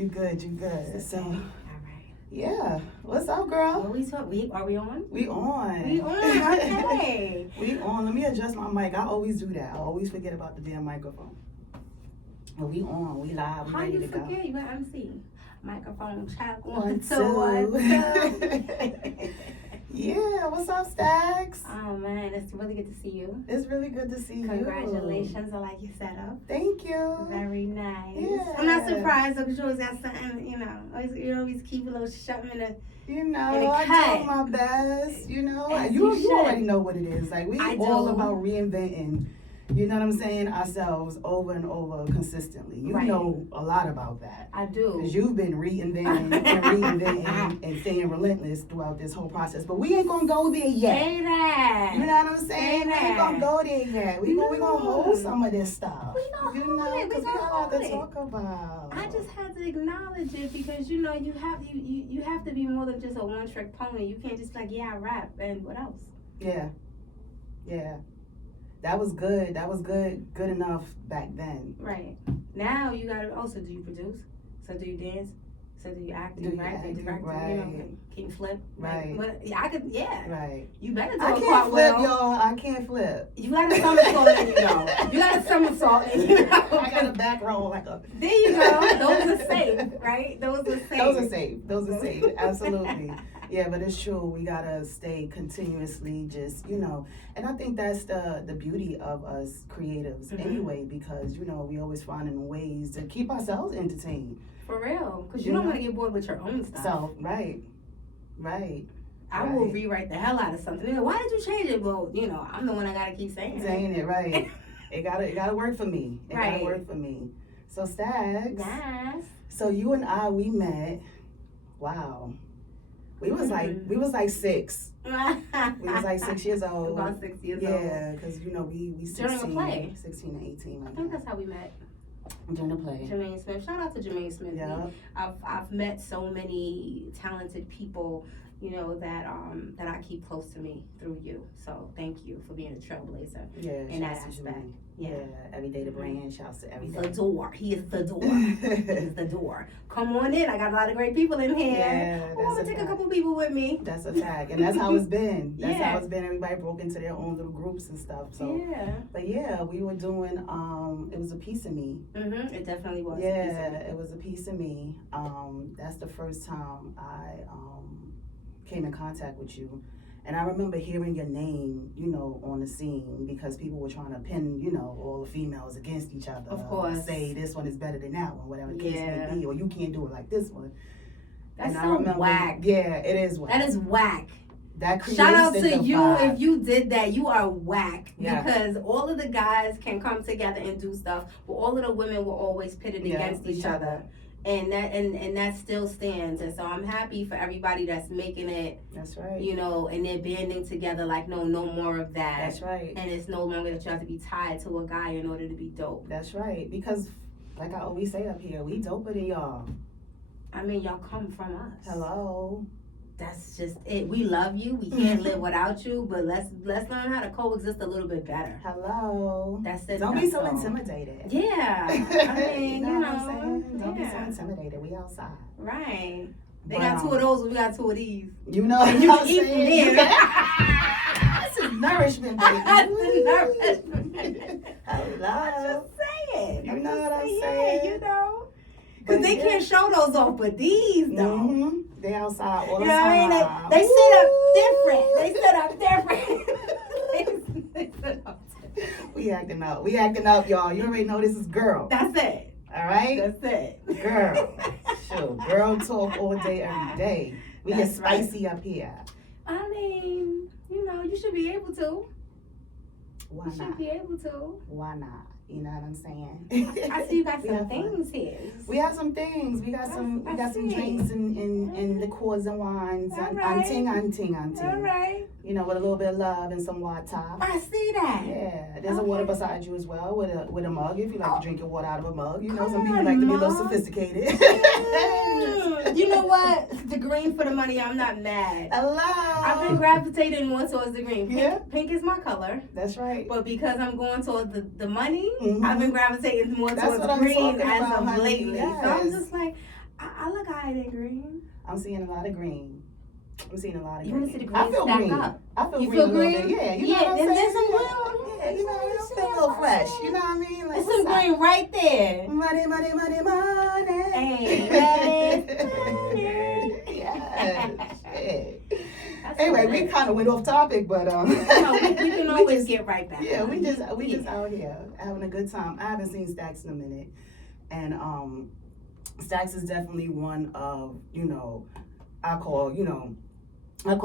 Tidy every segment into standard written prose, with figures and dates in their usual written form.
You good. So, All right. yeah. What's up, girl? What we talk? Are we on? We on. We on. Okay. We on. Let me adjust my mic. I always do that. I always forget about the damn microphone. But we on. We live. We How ready you to go. forget? You got MC. Microphone check. 1, 1, 2. 2, 1, 2. Yeah. What's up, Staxx? Oh man, it's really good to see you. It's really good to see you. Congratulations. I like your setup. Thank you. Very nice. Yeah. I'm not surprised though, because you always got something, you always keep a little something in the. You And know, it I cut. do my best. You know, As you you already should. know what it is. Like, we I all do. about reinventing, you know what I'm saying, ourselves over and over consistently. You Right. know a lot about that. I do. Because you've been reinventing and staying relentless throughout this whole process. But we ain't going to go there yet. Say that. You know what I'm saying? Say We ain't that. going to go there yet. We gonna No. hold some of this stuff. We gonna you hold know, it. We because we gonna got a lot to hold it. talk about. I just had to acknowledge it because you have to be more than just a one trick pony. You can't just like, yeah, I rap and what else? Yeah. That was good. Good enough back then. Right. Now you gotta also, do you produce? So do you dance? So do you act? Do you write? Do you direct? Right. You know, can you flip? Right. But I could, yeah. Right. You better do I a can't cartwheel. flip, y'all. I can't flip. You got a somersault and you know. You got a somersault and you know. I got a back roll like a. There you go. Those are safe, right? Those are safe. Those are safe. Absolutely. Yeah, but it's true. We gotta stay continuously just, and I think that's the beauty of us creatives anyway, because, we always finding ways to keep ourselves entertained. For real. Because you don't want to get bored with your own stuff. So, right. I will rewrite the hell out of something. They're like, why did you change it? Well, I'm the one that gotta keep saying it, right. It gotta work for me. It Right. gotta work for me. So, Staxx. Yes. So you and I, we met. Wow. We was like 6. We was like 6 years old. About 6 years old. Yeah, because we 16, During a play. 16 to 18. I think that's how we met. During the play. Jermaine Smith. Shout out to Jermaine Smith. Yeah. I've met so many talented people, that I keep close to me through you. So thank you for being a trailblazer. Yeah. In that shouts to aspect. Jermaine. Yeah. Every day the brand. Shouts to every day. The door. He is the door. He is the door. Come on in. I got a lot of great people in here. Yeah, I'm gonna take a couple people with me. That's a fact. And that's how it's been. That's Yeah. how it's been. Everybody broke into their own little groups and stuff. So Yeah. But yeah, we were doing it was a piece of me. It definitely was. Yeah, it was a piece of me. That's the first time I came in contact with you. And I remember hearing your name, on the scene, because people were trying to pin, all the females against each other. Of course. Say this one is better than that one, whatever the case Yeah. may be, or you can't do it like this one. That's And I so remember, whack. Yeah, it is whack. That is whack. That creates Shout out the to you divide. if you did that. You are whack. Yeah. Because all of the guys can come together and do stuff, but all of the women were always pitted against each other. And that still stands. And so I'm happy for everybody that's making it, That's right. and they're banding together like, no more of that. That's right. And it's no longer that you have to be tied to a guy in order to be dope. That's right. Because, like I always say up here, we doper than y'all. I mean, y'all come from us. Hello. That's just it. We love you. We can't live without you, but let's learn how to coexist a little bit better. Hello. That's it. Don't be that's so all. intimidated. Yeah. I mean, you know what I'm saying? Don't be so yeah. intimidated. We outside. Right. They But, got 2 of those, we got 2 of these. You know And you what can I'm eat from saying? there. This is nourishment, baby. That's the nourishment. Hello. I'm just saying. You know what I'm saying? Because But they yeah. can't show those off, but these, though. Mm-hmm. They outside all the You know what I mean? time. They sit up different. They sit up different. We acting up. We acting up, y'all. You already know this is girl. That's it. All right? That's it. Girl. Sure. Girl talk all day, every day. We get That's right. spicy up here. I mean, you should be able to. Why You should not? be able to. Why not? You know what I'm saying? I see you got We some have fun. things here. We have some things. We got some see. drinks and liqueurs and wines All and right. anting. All right. With a little bit of love and some water. I see that. Yeah, there's a Okay. water beside you as well with a mug if you like to drink your water out of a mug. Some Come people on, like to be a little Mom. sophisticated. You know what? The green for the money, I'm not mad. Hello. I've been gravitating more towards the green. Yeah. Pink is my color. That's right. But because I'm going towards the money, Mhm. I've been gravitating more That's towards what I'm green talking as about, of honey. lately. So I'm Yes. just like, I'm seeing a lot of green. I'm seeing a lot of You green. want to see the I green feel stack green. up? I feel You green feel a little green? bit. Yeah, you know Yeah, what I'm then saying? there's some green. Yeah, you know, I feel a little fresh. You know what I mean? Like, There's some green right there. Money, money, money, money. Hey, Yes. Shit. That's Anyway, so we lit. kind of went off topic, but No, we can always get right back. yeah, on. we just out here having a good time. I haven't seen Staxx in a minute, and Staxx is definitely one of, you know, I call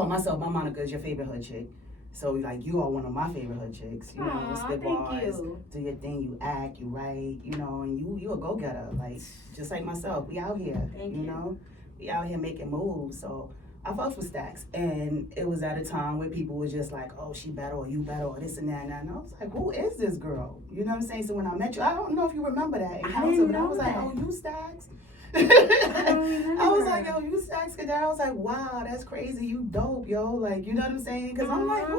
myself, my Monica is your favorite hood chick. So like, you are one of my favorite hood chicks. You know, Aw, spit thank bars, you. do your thing, you act, you write, you know, and you a go getter, like just like myself. We out here, Thank you know, we out here making moves. So I fucked with Staxx, and it was at a time where people were just like, oh, she better, or you better, or this and that, and I was like, who is this girl? You know what I'm saying? So when I met you, I don't know if you remember that encounter, but I was like, oh, you Staxx. I was like, yo, you Staxx Cordero. I was like, wow, that's crazy. You dope, yo. Like, you know what I'm saying? Because I'm like,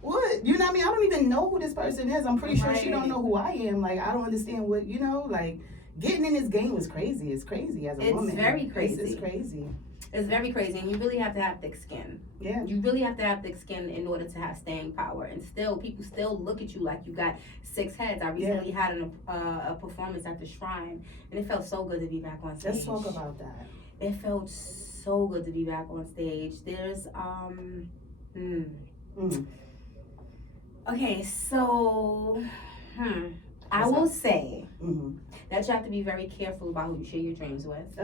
what? You know what I mean? I don't even know who this person is. I'm pretty sure she don't know who I am. Like, I don't understand what, you know, like, getting in this game was crazy. It's crazy as a woman. It's very crazy. It's crazy. It's very crazy, and you really have to have thick skin. Yeah. You really have to have thick skin in order to have staying power. And still, people still look at you like you got 6 heads. I recently had a performance at the Shrine, and it felt so good to be back on stage. Let's talk about that. It felt so good to be back on stage. There's Okay, so I will say that you have to be very careful about who you share your dreams with.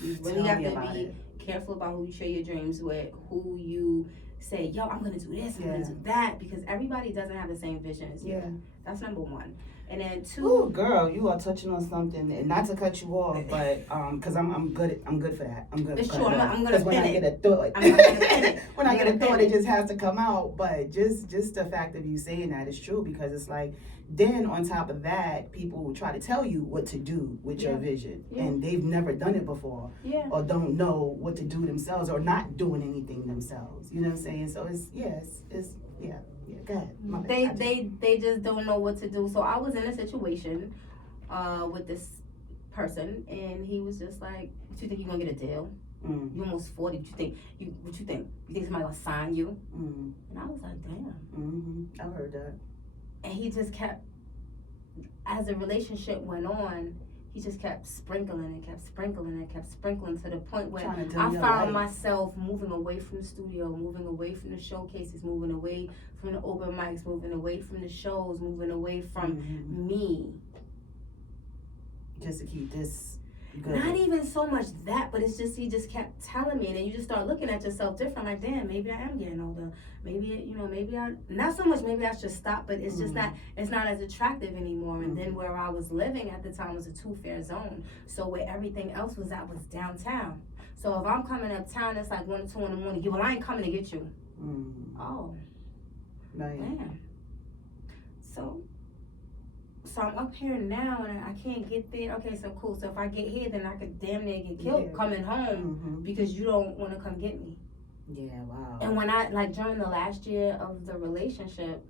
You really have to be careful about who you share your dreams with, who you say, yo, I'm gonna do this, I'm gonna do that, because everybody doesn't have the same vision as you. Yeah. That's number one. And then 2, ooh, girl, you are touching on something, and not to cut you off, but because I'm good for that. I'm good. It's true. I'm gonna when pin I it. get a thought, I'm gonna pin it. when I get a thought, it just has to come out. But just the fact of you saying that is true, because it's like, then on top of that, people will try to tell you what to do with your vision, and they've never done it before, or don't know what to do themselves, or not doing anything themselves. You know what I'm saying? So it's go ahead. They just don't know what to do. So I was in a situation with this person, and he was just like, "What you think you're gonna get a deal? You almost 40. What you think? You think somebody gonna sign you?" And I was like, "Damn." I heard that. And he just kept, as the relationship went on, he just kept sprinkling and kept sprinkling and kept sprinkling, to the point where I found myself moving away from the studio, moving away from the showcases, moving away from the open mics, moving away from the shows, moving away from me. Just to keep this good. Not even so much that, but it's just, he just kept telling me, and then you just start looking at yourself different, like, damn, maybe I am getting older. Maybe, maybe I, not so much maybe I should stop, but it's just not, it's not as attractive anymore. And then where I was living at the time was a 2-fare zone. So where everything else was at was downtown. So if I'm coming uptown, it's like 1 or 2 in the morning. Well, I ain't coming to get you. Oh. Right. Man. So I'm up here now, and I can't get there. Okay, so cool. So if I get here, then I could damn near get killed coming home because you don't want to come get me. Yeah, wow. And when I, like, during the last year of the relationship,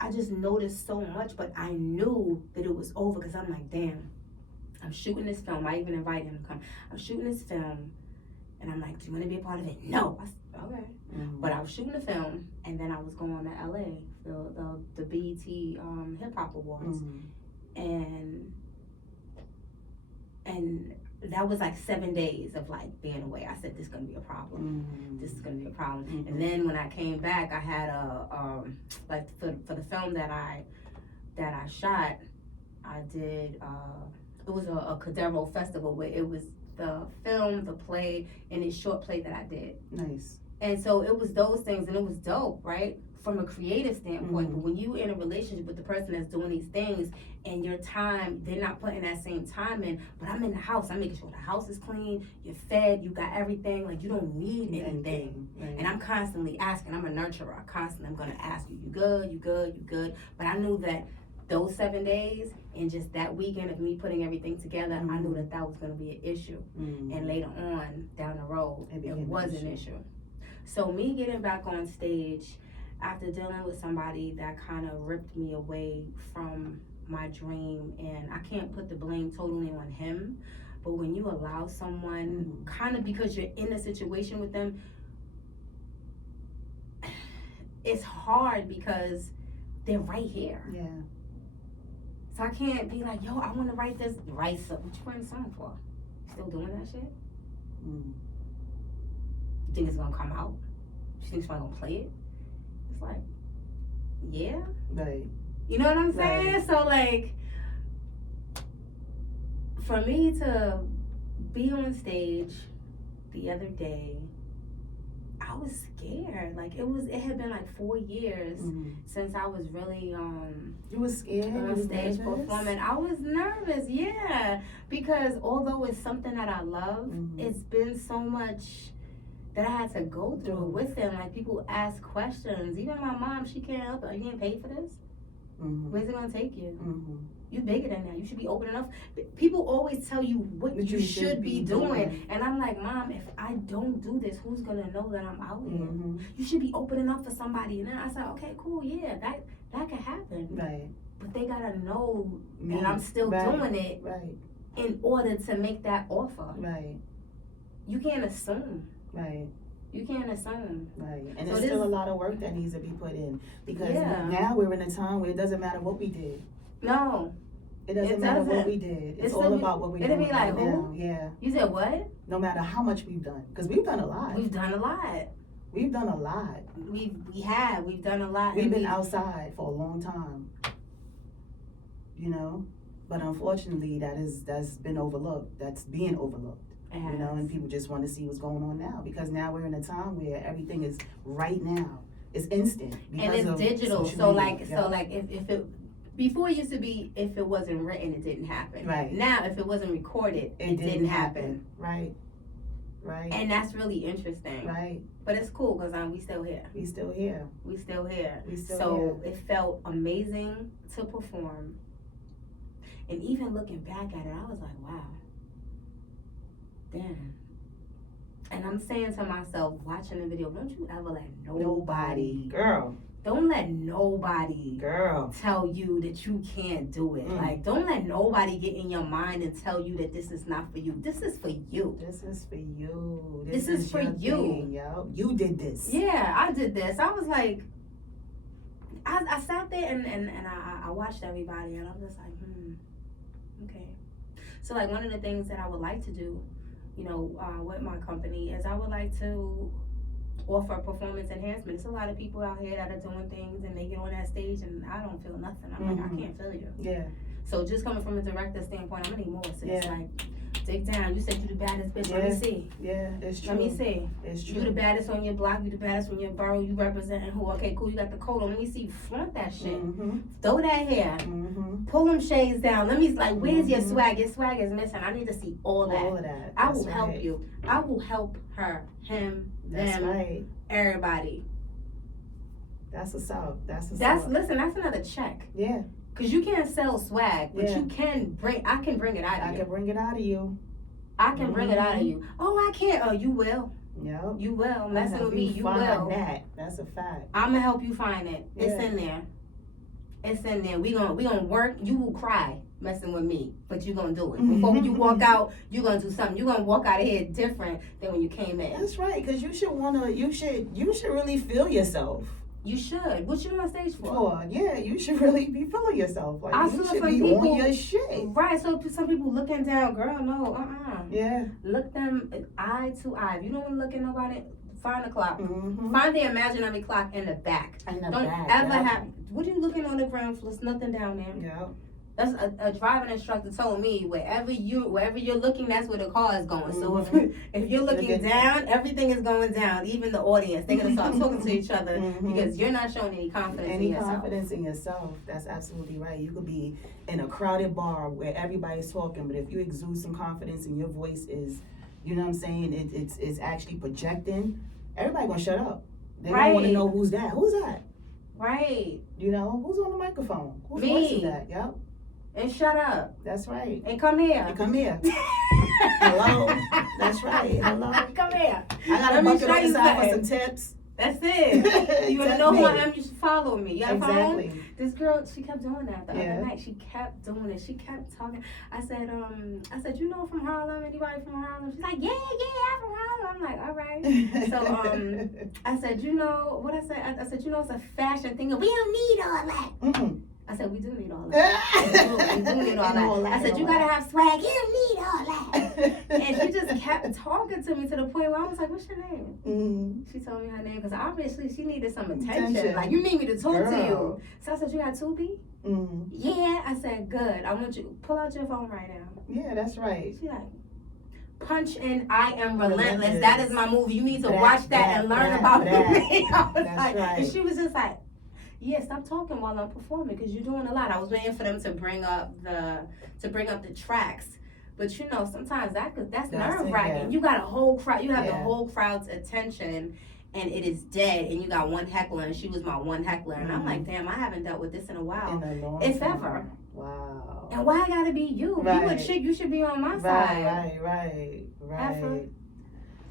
I just noticed so much, but I knew that it was over, because I'm like, damn, I'm shooting this film. I even invited him to come. I'm shooting this film, and I'm like, do you want to be a part of it? No. I said, okay. But I was shooting the film, and then I was going to LA for the BET Hip Hop Awards, and that was like 7 days of like being away. I said, this is gonna be a problem. This is gonna be a problem. And then when I came back, I had a like for the film that I shot, I did it was a Cordero festival where it was the film, the play, and a short play that I did. Nice. And so it was those things, and it was dope, right? From a creative standpoint. But when you're in a relationship with the person that's doing these things, and your time, they're not putting that same time in, but I'm in the house, I'm making sure the house is clean, you're fed, you got everything, like, you don't need anything. Right. And I'm constantly asking, I'm a nurturer, I'm gonna ask you, you good? But I knew that those 7 days and just that weekend of me putting everything together, I knew that was gonna be an issue. And later on, down the road, it was an issue. So me getting back on stage after dealing with somebody that kind of ripped me away from my dream, and I can't put the blame totally on him, But when you allow someone, kind of because you're in a situation with them, it's hard because they're right here. Yeah. So I can't be like, yo, I want to write this. Write something. What you writing a song for? You still doing that shit? You think it's gonna come out? You think somebody gonna play it? It's like, yeah. Right. You know what I'm saying? Right. So like, for me to be on stage the other day, I was scared. Like it had been like 4 years since I was really You were scared? on stage performing. I was nervous, yeah. Because although it's something that I love, it's been so much that I had to go through with them. Like people ask questions. Even my mom, she can't help it. Are you getting paid for this? Where's it gonna take you? You bigger than that. You should be open enough. People always tell you what you should be doing. And I'm like, Mom, if I don't do this, who's gonna know that I'm out here? You should be open enough for somebody. And then I said, okay, cool, yeah, that could happen. Right. But they gotta know that I'm still doing it in order to make that offer. Right. You can't assume. Right. You can't assume. Right. And there's still a lot of work that needs to be put in. Because now we're in a time where it doesn't matter what we did. No. It doesn't matter what we did. It's all about what we're doing be like, now. Yeah. You said what? No matter how much we've done. Because we've done a lot. We've done a lot. We've done a lot. We've done a lot. We've been outside for a long time. You know? But unfortunately, that's been overlooked. That's being overlooked. You know, and people just want to see what's going on now. Because now we're in a time where everything is right now. It's instant. And it's digital. So like if it before it used to be, if it wasn't written, it didn't happen. Right. Now, if it wasn't recorded, it didn't happen. Right. Right. And that's really interesting. Right. But it's cool because we still here. We still here. We still here. We still so here. It felt amazing to perform. And even looking back at it, I was like, wow. Damn. And I'm saying to myself, watching the video, don't you ever let nobody. Girl. Don't let nobody girl tell you that you can't do it. Like, don't let nobody get in your mind and tell you that this is not for you. This is for you. This is for you. This is for you. Thing, yo. You did this. Yeah, I did this. I was like, I sat there and I watched everybody and I'm just like, okay. So like one of the things that I would like to do, you know, with my company is I would like to offer performance enhancement. There's a lot of people out here that are doing things and they get on that stage and I don't feel nothing. I'm like, I can't feel you. Yeah. So just coming from a director standpoint, I'm gonna need more. So yeah. It's like, dig down. You said you the baddest bitch. Yeah. Let me see. Yeah, it's true. Let me see. It's true. You the baddest on your block. You the baddest on your borough. You representing who? Okay, cool. You got the coat on. Let me see. Flaunt that shit. Throw that hair. Pull them shades down. Let me like, where's your swag? Your swag is missing. I need to see all that. All of that. I will help you. I will help her, him, them, everybody. That's what's up. Listen, that's another check. Yeah. Cause you can't sell swag, but you can I can bring it out of you. I can bring it out of you. I can bring it out of you. Oh, I can't. Oh, you will. Yep. You will. Messing with me, you will. That's a fact. I'm gonna help you find it. Yeah. It's in there. It's in there. We gonna work. You will cry messing with me, but you gonna do it. Before you walk out, you gonna do something. You gonna walk out of here different than when you came in. That's right, because you should really feel yourself. You should. What you on stage for? Yeah, you should really be feeling yourself. Like, I you saw should some be people, on your shit. Right, so some people looking down, girl, no, Yeah. Look them eye to eye. If you don't want to look at nobody, find a clock. Find the imaginary clock in the back. Don't ever have, what are you looking on the ground for? There's nothing down there. Yeah. That's a driving instructor told me wherever you're looking, that's where the car is going. So if you're looking down, everything is going down. Even the audience, they're gonna start talking to each other because you're not showing any confidence in yourself. Confidence in yourself. That's absolutely right. You could be in a crowded bar where everybody's talking, but if you exude some confidence and your voice is, you know what I'm saying, it's actually projecting, everybody gonna shut up. They don't want to know who's that. Who's that? Right. You know, who's on the microphone? Whose voice is that? Yep. And shut up. That's right. And come here. And come here. Hello. That's right. Hello. Come here. I got a bucket on the side for some tips. That's it. You want to know who I me. am? You should follow me. You got a Exactly. phone? This girl, she kept doing that the Yeah. other night. She kept doing it. She kept talking. I said, you know from Harlem? Anybody from Harlem? She's like, yeah, I'm from Harlem. I'm like, all right. So, I said, you know what I said? I said, you know, it's a fashion thing. We don't need all that. Mm-mm. I said, we do need all that. We do need all that. I said, you gotta have swag. You don't need all that. And she just kept talking to me to the point where I was like, what's your name? Mm. She told me her name because obviously she needed some attention. Attention. Like, you need me to talk to Girl. you. So I said, you got 2B? Mm. Yeah. I said, good. I want you, pull out your phone right now. Yeah, that's right. She like, punch in I Am Relentless. Relentless. That is my movie. You need to watch that and learn about that. me. I was That's like, right. and she was just like, yeah, stop talking while I'm performing because you're doing a lot. I was waiting for them to bring up the tracks. But you know, sometimes that's nerve wracking. Yeah. You got a whole crowd, you have the Yeah. whole crowd's attention and it is dead and you got one heckler and she was my one heckler and I'm like, damn, I haven't dealt with this in a while. In a long If time. Ever. Wow. And why I gotta be you? Right. You a chick, you should be on my side. Right. Effort.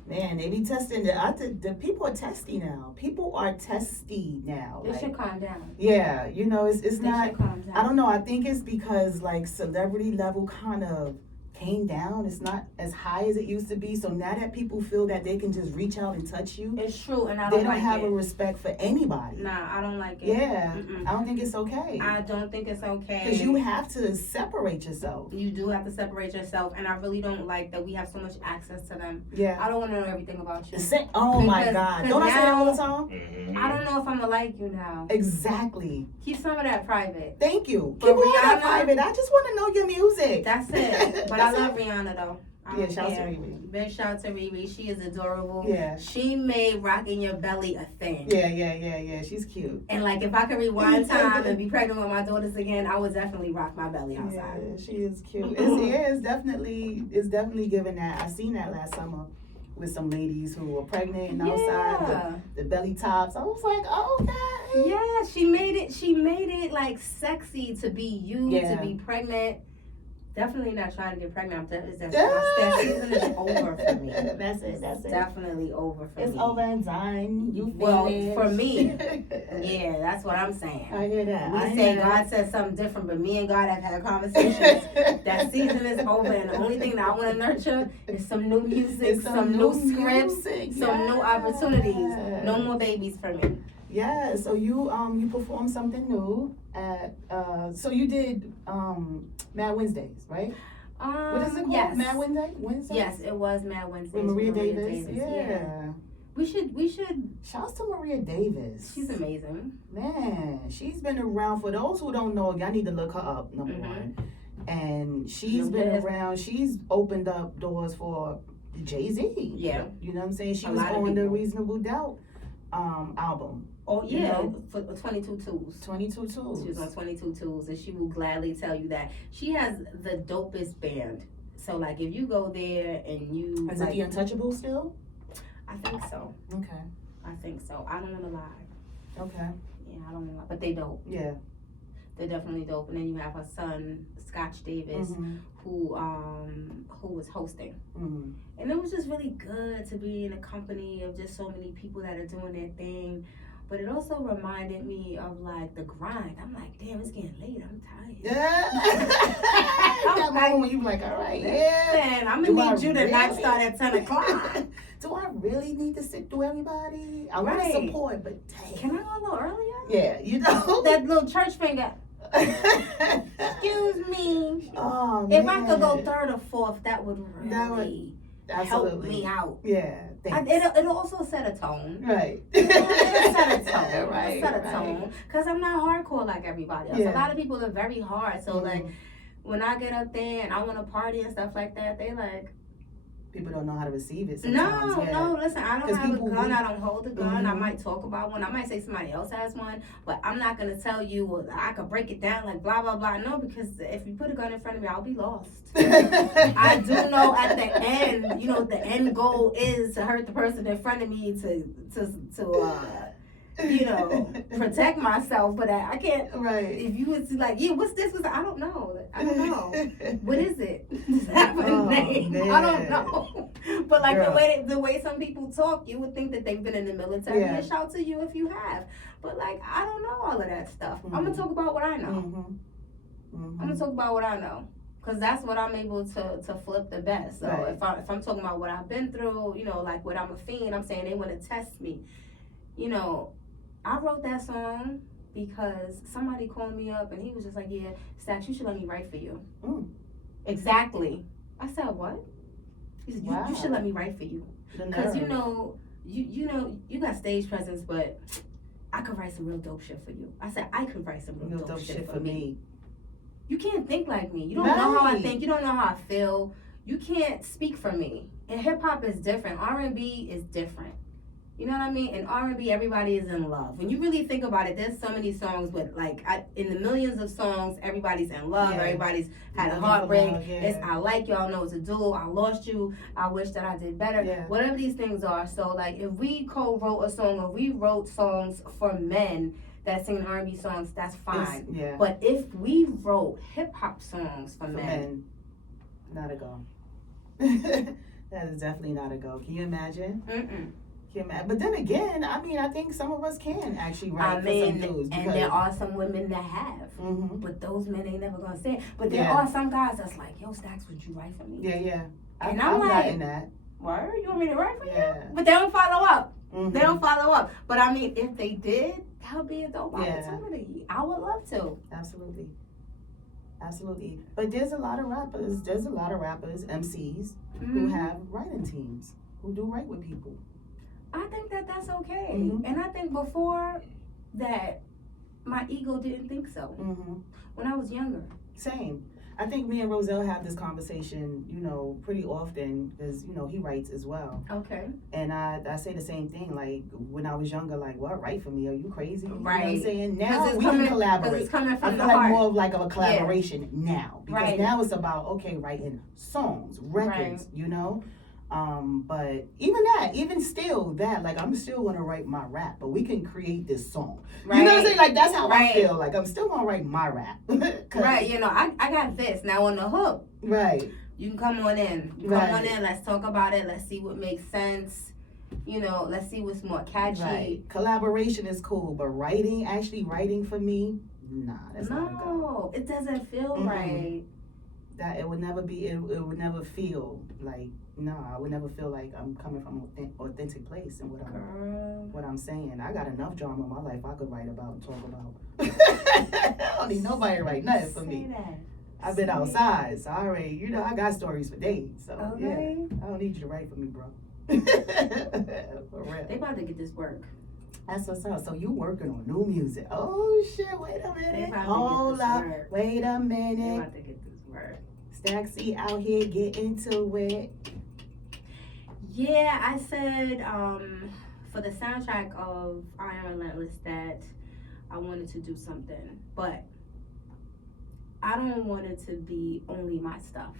Man, they be testing the people are testy now. People are testy now. They Like, should calm down. yeah, you know, it's They not. should calm down. I don't know. I think it's because like celebrity level kind of came down. It's not as high as it used to be. So now that people feel that they can just reach out and touch you, It's true, and I they don't don't like have it. a respect for anybody. Nah, I don't like it. Yeah, Mm-mm. I don't think it's okay. I don't think it's okay. Because you have to separate yourself. You do have to separate yourself, and I really don't like that we have so much access to them. Yeah. I don't want to know everything about you. Oh my Because- God! 'cause Don't I say that all the now- time? I don't know if I'm gonna like you now. Exactly. Keep some of that private. Thank you. But Keep all that Rihanna- private. I just want to know your music. That's it. But I love Rihanna though. I Yeah, don't shout out to care. Riri. Big shout out to Riri. She is adorable. Yeah. She made rocking your belly a thing. Yeah. She's cute. And like if I could rewind time and be pregnant with my daughters again, I would definitely rock my belly outside. Yeah, she is cute. It's definitely giving that. I seen that last summer with some ladies who were pregnant and outside Yeah. the belly tops. I was like, oh, okay. Yeah, she made it like sexy to be you, Yeah. to be pregnant. Definitely not trying to get pregnant. That season is over for me. That's it. Definitely over for It's me. over and done. You Well, finished. for me. Yeah, that's what I'm saying. I hear that. We say God said something different, but me and God have had conversations. That season is over, and the only thing that I want to nurture is some new music, It's some new scripts, music, some new opportunities. No more babies for me. Yeah, so you performed something new at so you did Mad Wednesdays, right? What is it called? Yes. Mad Wednesday? Yes, it was Mad Wednesdays With Maria with Davis. Yeah. We should. Shouts to Maria Davis. She's amazing. Man, she's been around. For those who don't know, y'all need to look her up, number Mhm. one. And she's been around. She's opened up doors for Jay-Z. Yeah. You know what I'm saying? She A was lot of on the people. Reasonable Doubt album. Oh You yeah, know? for 22 Tools. 22 Tools. She was on 22 Tools, and she will gladly tell you that she has the dopest band. So like, if you go there and you Is like, it the Untouchable still? I think so. Okay. I think so. I don't want to lie. Okay. Yeah, I don't want to lie, but they dope. Yeah. They're definitely dope. And then you have her son, Scotch Davis, Mhm. who was hosting. Mhm. And it was just really good to be in a company of just so many people that are doing their thing. But it also reminded me of like the grind. I'm like, damn, it's getting late. I'm tired. Yeah. That moment when you be like, all right, yeah. Man, I'm Do I gonna need you to not really? start at 10 o'clock. Do I really need to sit through everybody? I want to Right. support, but dang. Can I go a little earlier? Yeah, you know. That little church finger. Excuse me. Oh, If man. I could go third or fourth, that would really help Absolutely. me out. Yeah. Thanks. It'll also set a tone. Right. It'll set a tone. Right. It'll set a right. tone. Because I'm not hardcore like everybody else. Yeah. A lot of people are very hard. So, Mhm. like, when I get up there and I want to party and stuff like that, they like, People don't know how to receive it no, sometimes. Yeah. no, listen, I don't 'Cause have a people gun. we- I don't hold a gun. I Mhm. might talk about one. I might say somebody else has one. But I'm not going to tell you, well, I could break it down like blah, blah, blah. No, because if you put a gun in front of me, I'll be lost. I do know at the end, the end goal is to hurt the person in front of me to protect myself. But I can't. Right. If you was like, yeah, what's this? I don't know. I don't know. What is it? Does it have a Oh, name? man. I don't know. But like Girl. the way some people talk, you would think that they've been in the military. Yeah. And shout to you if you have. But like, I don't know all of that stuff. Mm-hmm. I'm gonna talk about what I know. Mm-hmm. Mm-hmm. I'm gonna talk about what I know, cause that's what I'm able to flip the best. So Right. if I'm talking about what I've been through, you know, like what I'm a fiend, I'm saying they want to test me. You know, I wrote that song because somebody called me up and he was just like, "Yeah, Staxx, you should let me write for you." Mm. Exactly. I said, "What?" He said, Wow. "You should let me write for you, The cause you nerve. know, you got stage presence, but I could write some real dope shit for you." I said, "I could write some real dope shit for me. You can't think like me. You don't know how I Right. think. You don't know how I feel. You can't speak for me." And hip hop is different. R&B is different. You know what I mean? In R&B, everybody is in love. When you really think about it, there's so many songs with like in the millions of songs, everybody's in love. Yeah. Everybody's had a Looking for heartbreak. love, yeah. It's I like you, I know it's a duel. I lost you. I wish that I did better. Yeah. Whatever these things are. So like, if we co-wrote a song or we wrote songs for men that sing R&B songs, that's fine. Yeah. But if we wrote hip hop songs for For men, men, not a go. That is definitely not a go. Can you imagine? mm-mm. But then again, I mean, I think some of us can actually write for some dudes. and there are some women that have, Mm-hmm. but those men ain't never gonna say it. But there Yeah. are some guys that's like, "Yo, Staxx, would you write for me?" Yeah. And I've I'm like, gotten that. Word, you want me to write for Yeah. you? But they don't follow up. Mhm. They don't follow up. But I mean, if they did, that would be a dope Yeah. opportunity. I would love to. Absolutely. But there's a lot of rappers, MCs, who Mhm. have writing teams, who do write with people. I think that that's okay. Mhm. And I think before that, my ego didn't think so. Mm-hmm. When I was younger. Same. I think me and Roselle have this conversation, pretty often because, he writes as well. Okay. And I say the same thing, like when I was younger, like, what, write for me? Are you crazy? You know what I'm Right. saying? 'Cause Now it's we coming- can collaborate. 'cause it's coming I from feel the like heart. more of like of a collaboration now. Because Right. now it's about, okay, writing songs, records, But even still that, like I'm still gonna write my rap, but we can create this song. Right. You know what I'm saying? Like that's how Right. I feel. Like I'm still gonna write my rap. Right, I got this. Now on the hook, Right. you can come on in. You Right. come on in, let's talk about it. Let's see what makes sense. Let's see what's more catchy. Right. Collaboration is cool, but actually writing for me, nah, that's not a go. No, it doesn't feel Mm-mm. right. That it would never be. It would never feel like. No, I would never feel like I'm coming from an authentic place and Girl. what I'm saying. I got enough drama in my life I could write about and talk about. I don't need nobody to write nothing for Say me. that. I've been Say it. outside, so I already, I got stories for days. So Okay. yeah, I don't need you to write for me, bro. For real. They about to get this work. That's what's up. So you working on new music? Oh shit! Wait a They minute. about Hold to get up. this work. Wait a They minute. about to get this work. Staxxy out here getting to it. Yeah, I said for the soundtrack of Am Relentless that I wanted to do something, but I don't want it to be only my stuff.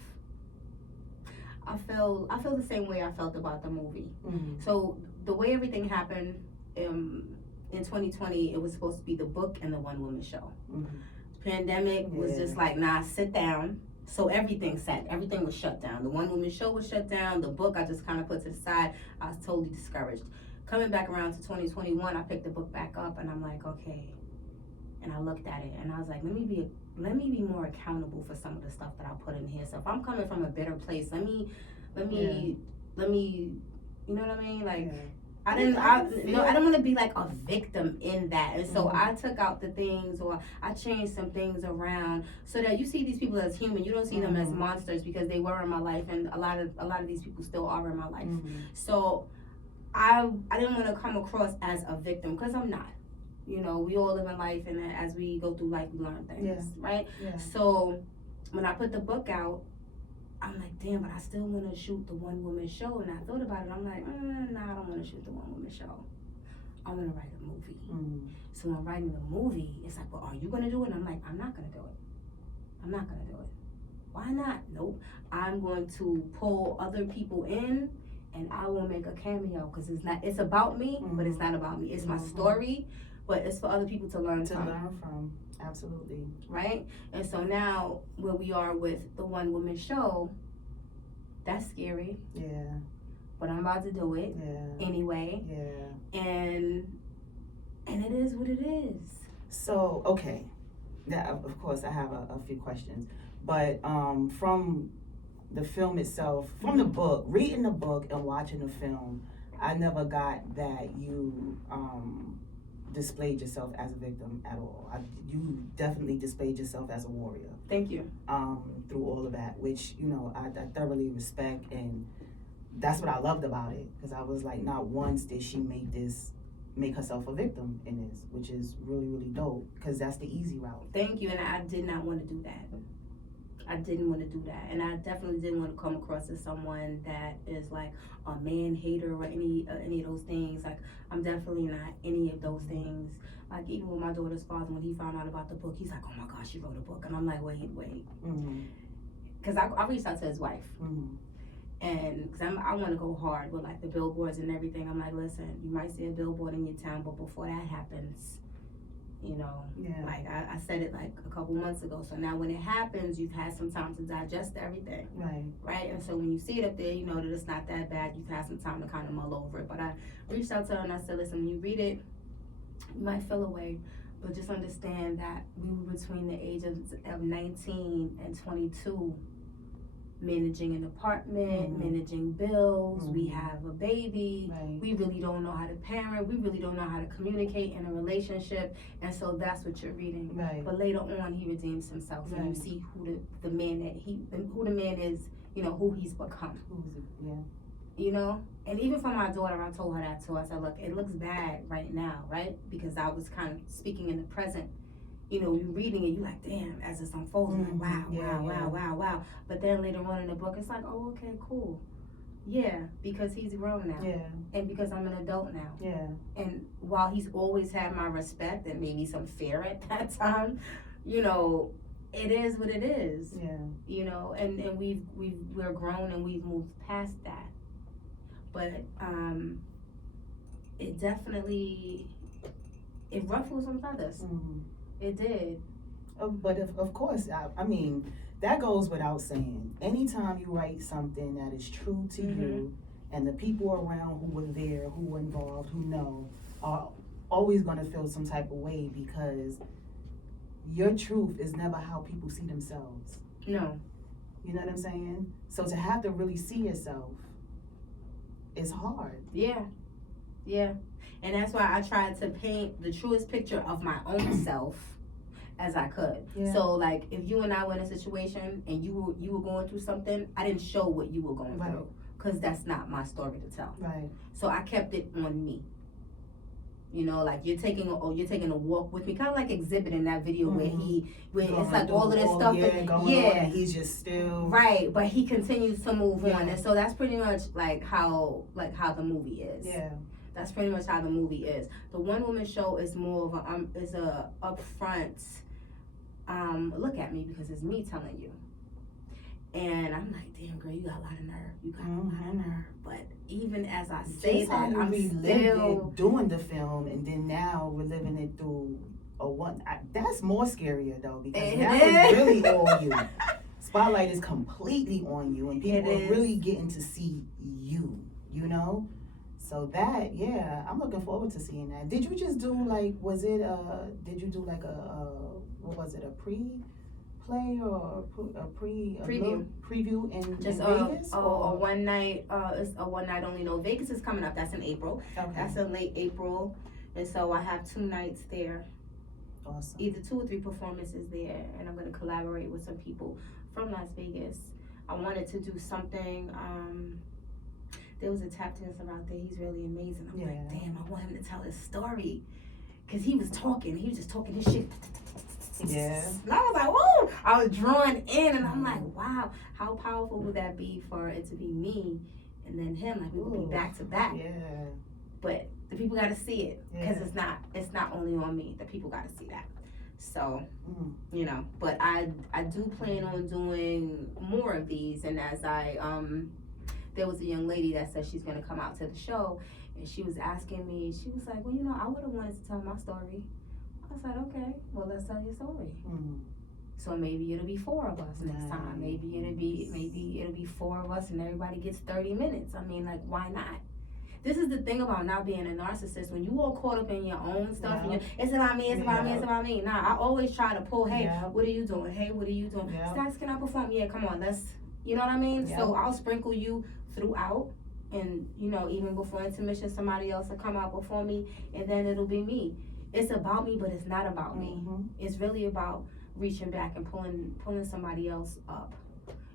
I feel the same way I felt about the movie. Mm-hmm. So the way everything happened in 2020, it was supposed to be the book and the one woman show. Mm-hmm. Pandemic was just like, nah, sit down. So everything was shut down. The one woman show was shut down. The book I just kind of put to the side. I was totally discouraged. Coming back around to 2021, I picked the book back up and I'm like, okay. And I looked at it and I was like, let me be more accountable for some of the stuff that I put in here. So if I'm coming from a bitter place, let me, you know what I mean? Like, Yeah. I don't want to be like a victim in that. And so I took out the things, or I changed some things around so that you see these people as human. You don't see them as monsters, because they were in my life, and a lot of these people still are in my life. So I didn't want to come across as a victim, because I'm not. We all live in life, and as we go through life, we learn things, right? Yeah. So when I put the book out, I'm like, damn, but I still want to shoot the one woman show. And I thought about it. I'm like, nah, I don't want to shoot the one woman show. I want to write a movie. So when I'm writing the movie, it's like, well, are you going to do it? And I'm like, I'm not going to do it. I'm not going to do it. Why not? Nope. I'm going to pull other people in, and I will make a cameo, because it's about me, but it's not about me. It's my story, but it's for other people to learn from. Absolutely. Right? And so now where we are with the one woman show, That's scary. Yeah. But I'm about to do it anyway. Yeah. And it is what it is. So, okay. Now, of course, I have a few questions. But from the film itself, from the book, reading the book and watching the film, I never got that you displayed yourself as a victim at all. You definitely displayed yourself as a warrior. Thank you. Through all of that, which, you know, I thoroughly respect, and that's what I loved about it, because I was like, not once did she make herself a victim in this, which is really, really dope, because that's the easy route. Thank you, and I did not want to do that. I didn't want to do that, and I definitely didn't want to come across as someone that is like a man hater or any of those things. Like, I'm definitely not any of those things. Like, even with my daughter's father, when he found out about the book, he's like, "Oh my gosh, she wrote a book," and I'm like, "Wait," because I reached out to his wife, and because I want to go hard with like the billboards and everything. I'm like, "Listen, you might see a billboard in your town, but before that happens, you know, like I said it like a couple months ago. So now when it happens, you've had some time to digest everything. Right? And so when you see it up there, you know that it's not that bad. You've had some time to kind of mull over it. But I reached out to her and I said, listen, when you read it, you might feel away, but just understand that we were between the age of 19 and 22, managing an apartment, managing bills, we have a baby, we really don't know how to parent, we really don't know how to communicate in a relationship, and so that's what you're reading. But later on, he redeems himself, and you see who the man is, you know, who he's become. You know, and even for my daughter, I told her that too. I said, look, it looks bad right now, right? Because I was kind of speaking in the present. You know, you're reading it, you're like, damn, as it's unfolding, like, wow. But then later on in the book, it's like, oh, okay, cool. Yeah, because he's grown now. And because I'm an adult now. And while he's always had my respect and maybe some fear at that time, you know, it is what it is. You know, and we're grown and we've moved past that. But it definitely, it ruffles some feathers. It did. But of course, I mean, that goes without saying. Anytime you write something that is true to you, and the people around who were there, who were involved, who know, are always going to feel some type of way, because your truth is never how people see themselves. No. You know what I'm saying? So to have to really see yourself is hard. Yeah. And that's why I tried to paint the truest picture of my own self as I could. So like, if you and I were in a situation and you were going through something, I didn't show what you were going through, because that's not my story to tell. So I kept it on me. You know, like you're taking a walk with me, kind of like Exhibit in that video where it's like all of this stuff. And he's just still but he continues to move on, and so that's pretty much like how the movie is. That's pretty much how the movie is. The One Woman Show is more of a upfront, look at me, because it's me telling you. And I'm like, damn girl, you got a lot of nerve. You got a lot of nerve. But even as I say that, I'm still doing the film, and then now reliving it through that's more scarier though, because now it's really all you. Spotlight is completely on you, and people are really getting to see you, you know? So that, I'm looking forward to seeing that. Did you just do like, did you do like what was it, a pre-play or a preview in just Vegas? A one night, it's a one night only. No, Vegas is coming up. That's in April. That's in late April. And so I have 2 nights there. Awesome. Either 2 or 3 performances there, and I'm going to collaborate with some people from Las Vegas. I wanted to do something, there was a tap dancer out there. He's really amazing. I'm like, damn, I want him to tell his story. Because he was just talking his shit. And I was like, whoa! I was drawn in, and I'm like, wow, how powerful would that be for it to be me and then him? Like, we would be back to back. But the people got to see it, because it's not only on me. The people got to see that. So, you know, but I do plan on doing more of these, and as there was a young lady that said she's going to come out to the show, and she was asking me, she was like, well, you know, I would have wanted to tell my story. I said, okay, well, let's tell your story. So maybe it'll be 4 of us next time. Maybe it'll be 4 of us and everybody gets 30 minutes. I mean, like, why not? This is the thing about not being a narcissist. When you all caught up in your own stuff, and it's about me, it's about me, it's about me. Nah, I always try to pull, hey, what are you doing? Hey, what are you doing? Staxx, can I perform? Yeah, come on, let's, you know what I mean? So I'll sprinkle you throughout. And, you know, even before intermission, somebody else will come out before me, and then it'll be me. It's about me, but it's not about me. It's really about reaching back and pulling somebody else up.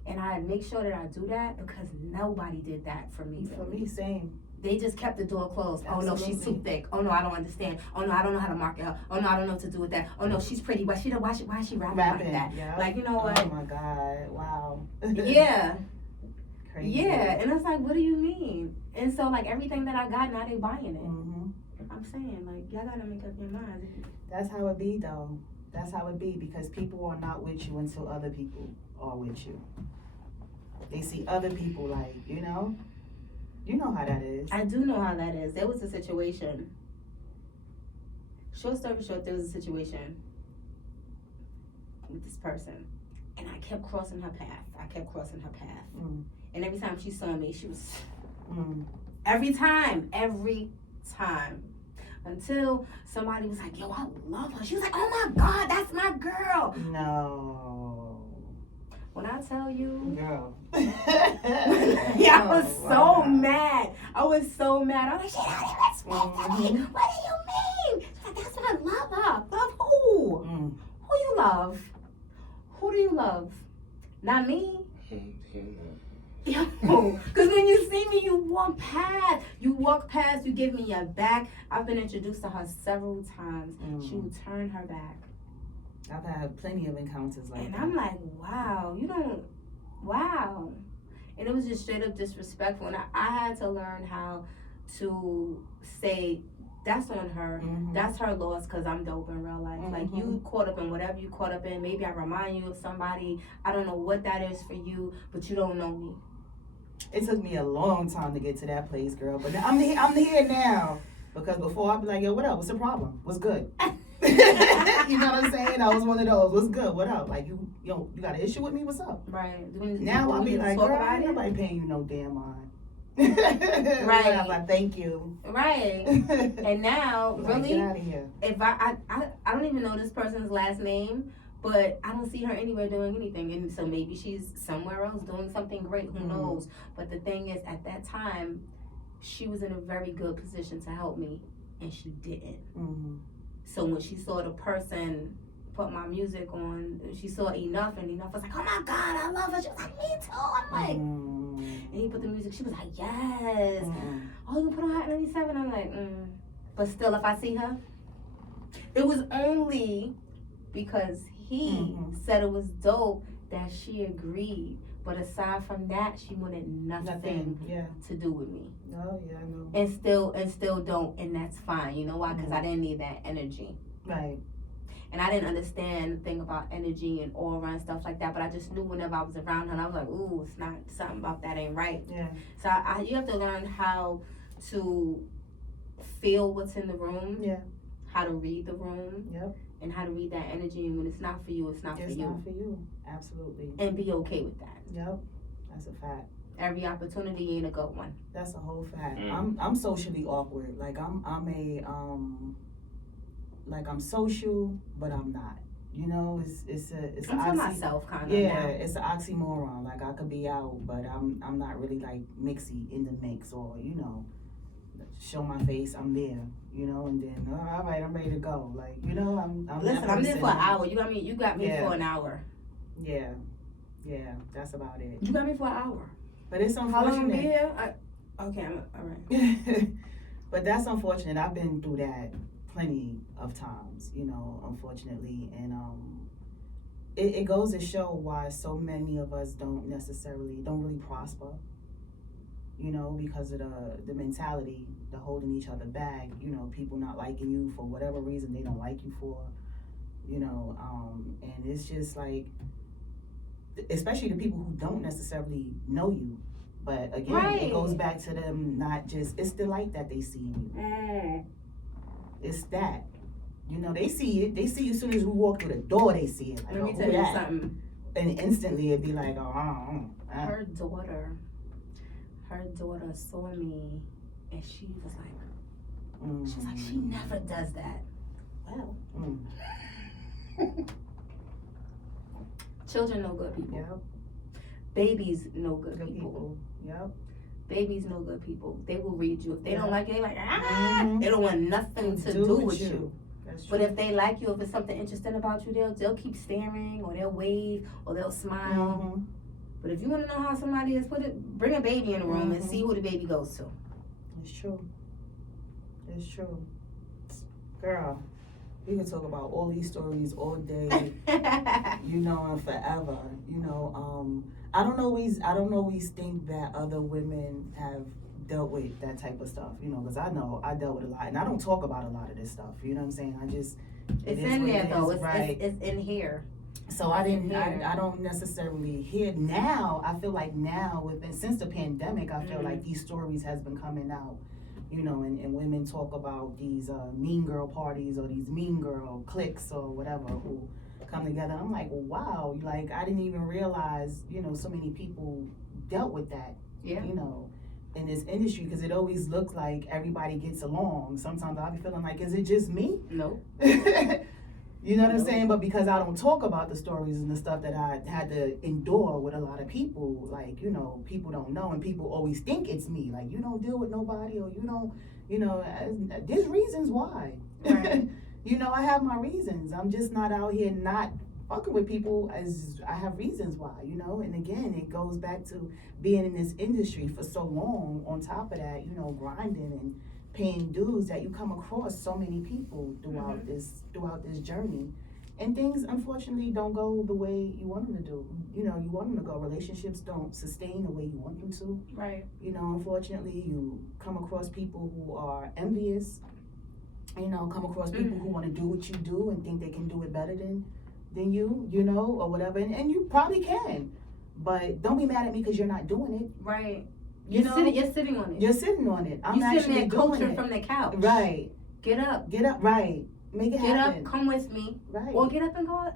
And I make sure that I do that because nobody did that for me. For me, same. They just kept the door closed. Absolutely. Oh no, she's too thick. Oh no, I don't understand. Oh no, I don't know how to market her. Oh no, I don't know what to do with that. Oh no, she's pretty. Why is she rapping like that? Yeah. Like, you know what? Oh my God! Wow. Yeah. Crazy. Yeah, and it's like, what do you mean? And so, like, everything that I got, now they buying it. I'm saying, like, y'all gotta make up your mind. That's how it be, though. That's how it be, because people are not with you until other people are with you. They see other people, like, you know how that is. I do know how that is. There was a situation. Short story short, there was a situation with this person, and I kept crossing her path. And every time she saw me, she was every time. Until somebody was like, yo, I love her. She was like, oh my God, that's my girl. No. When I tell you, girl. yeah, I was so mad. I was like, she don't respect me. What do you mean? She's like, that's what I love her. Love who? Who you love? Who do you love? Not me. Yo, because when you see me, you walk past, you give me your back. I've been introduced to her several times. She will turn her back. I've had plenty of encounters like that. And I'm like, wow. And it was just straight up disrespectful. And I had to learn how to say, that's on her. That's her loss because I'm dope in real life. Like, you caught up in whatever you caught up in. Maybe I remind you of somebody. I don't know what that is for you, but you don't know me. It took me a long time to get to that place, girl. But I'm here now. Because before I'd be like, yo, what up? What's the problem? What's good? You know what I'm saying? I was one of those. What's good? What up? Like, you got an issue with me? What's up? Right. Now I'll be like, girl, ain't nobody paying you no damn mind. Right. I'm like, thank you. Right. And now, like, really, get out of here. if I don't even know this person's last name, but I don't see her anywhere doing anything. And so maybe she's somewhere else doing something great. Who knows? But the thing is, at that time, she was in a very good position to help me, and she didn't. So when she saw the person put my music on, she saw Enough, and Enough was like, oh my God, I love her. She was like, me too. I'm like, and he put the music, she was like, yes. Oh, you put on Hot 97? I'm like, But still, if I see her, it was only because he said it was dope that she agreed. But aside from that, she wanted nothing to do with me. Oh, yeah, I know. And still don't, and that's fine. You know why? Because I didn't need that energy. Right. And I didn't understand the thing about energy and aura and stuff like that, but I just knew whenever I was around her, and I was like, ooh, it's not, something about that ain't right. Yeah. So you have to learn how to feel what's in the room. Yeah. How to read the room. Yep. And how to read that energy, and when it's not for you, it's not for you. It's not for you. Absolutely. And be okay with that. Yep. That's a fact. Every opportunity ain't a good one. That's a whole fact. I'm socially awkward. Like I'm social, but I'm not. You know, it's I'm for myself kind of. Yeah, now. it's an oxymoron. Like, I could be out, but I'm not really like mixy in the mix, or show my face, I'm there, and then all right, I'm ready to go. Like, I'm Listen, I'm there for an hour. You got me for an hour. Yeah, that's about it. You got me for an hour. But it's unfortunate. How long be here? Okay, all right. But that's unfortunate. I've been through that plenty of times, unfortunately, and it goes to show why so many of us don't really prosper. Because of the mentality, the holding each other back, people not liking you for whatever reason they don't like you for, and it's just like, especially the people who don't necessarily know you, but again, It goes back to them not just, it's the light that they see in you. It's that, You know, they see it. They see you as soon as we walk through the door. They see it. Like, Let me who tell you that? something. And instantly it'd be like, Her daughter saw me, and she was like, she never does that. Well, children know good people. Yep. Babies know good people. Yep. Babies know good people. They will read you. If they don't like you, they're like, They don't want nothing to do with you. But if they like you, if it's something interesting about you, they'll keep staring, or they'll wave, or they'll smile. But if you want to know how somebody is, bring a baby in the room and see who the baby goes to. It's true. It's true. Girl, we can talk about all these stories all day, you know, and forever. You know, I don't always think that other women have dealt with that type of stuff, you know, because I know I dealt with a lot, and I don't talk about a lot of this stuff. You know what I'm saying? It's in there though. It's in here. So I don't necessarily hear now. I feel like now, since the pandemic, I feel like these stories has been coming out, you know, and women talk about these mean girl parties or these mean girl cliques or whatever who come together. I'm like, wow, like I didn't even realize, you know, so many people dealt with that, you know, in this industry, because it always looks like everybody gets along. Sometimes I'll be feeling like, is it just me? No. You know what I'm saying? But because I don't talk about the stories and the stuff that I had to endure with a lot of people, like, you know, people don't know, and people always think it's me. Like, you don't deal with nobody, or you don't, you know, there's reasons why. Right. You know, I have my reasons. I'm just not out here not fucking with people, as I have reasons why, you know? And again, it goes back to being in this industry for so long. On top of that, you know, grinding and paying dues, that you come across so many people throughout this journey, and things unfortunately don't go the way you want them to do. You know, you want them to go. Relationships don't sustain the way you want them to. Right. You know, unfortunately, you come across people who are envious. You know, come across people who want to do what you do and think they can do it better than you. You know, or whatever, and you probably can, but don't be mad at me because you're not doing it. Right. You're sitting on it. You're sitting on it. I'm actually actually doing coaching it from the couch. Right. Get up. Right. Make it happen. Get up. Come with me. Right. Or get up and go out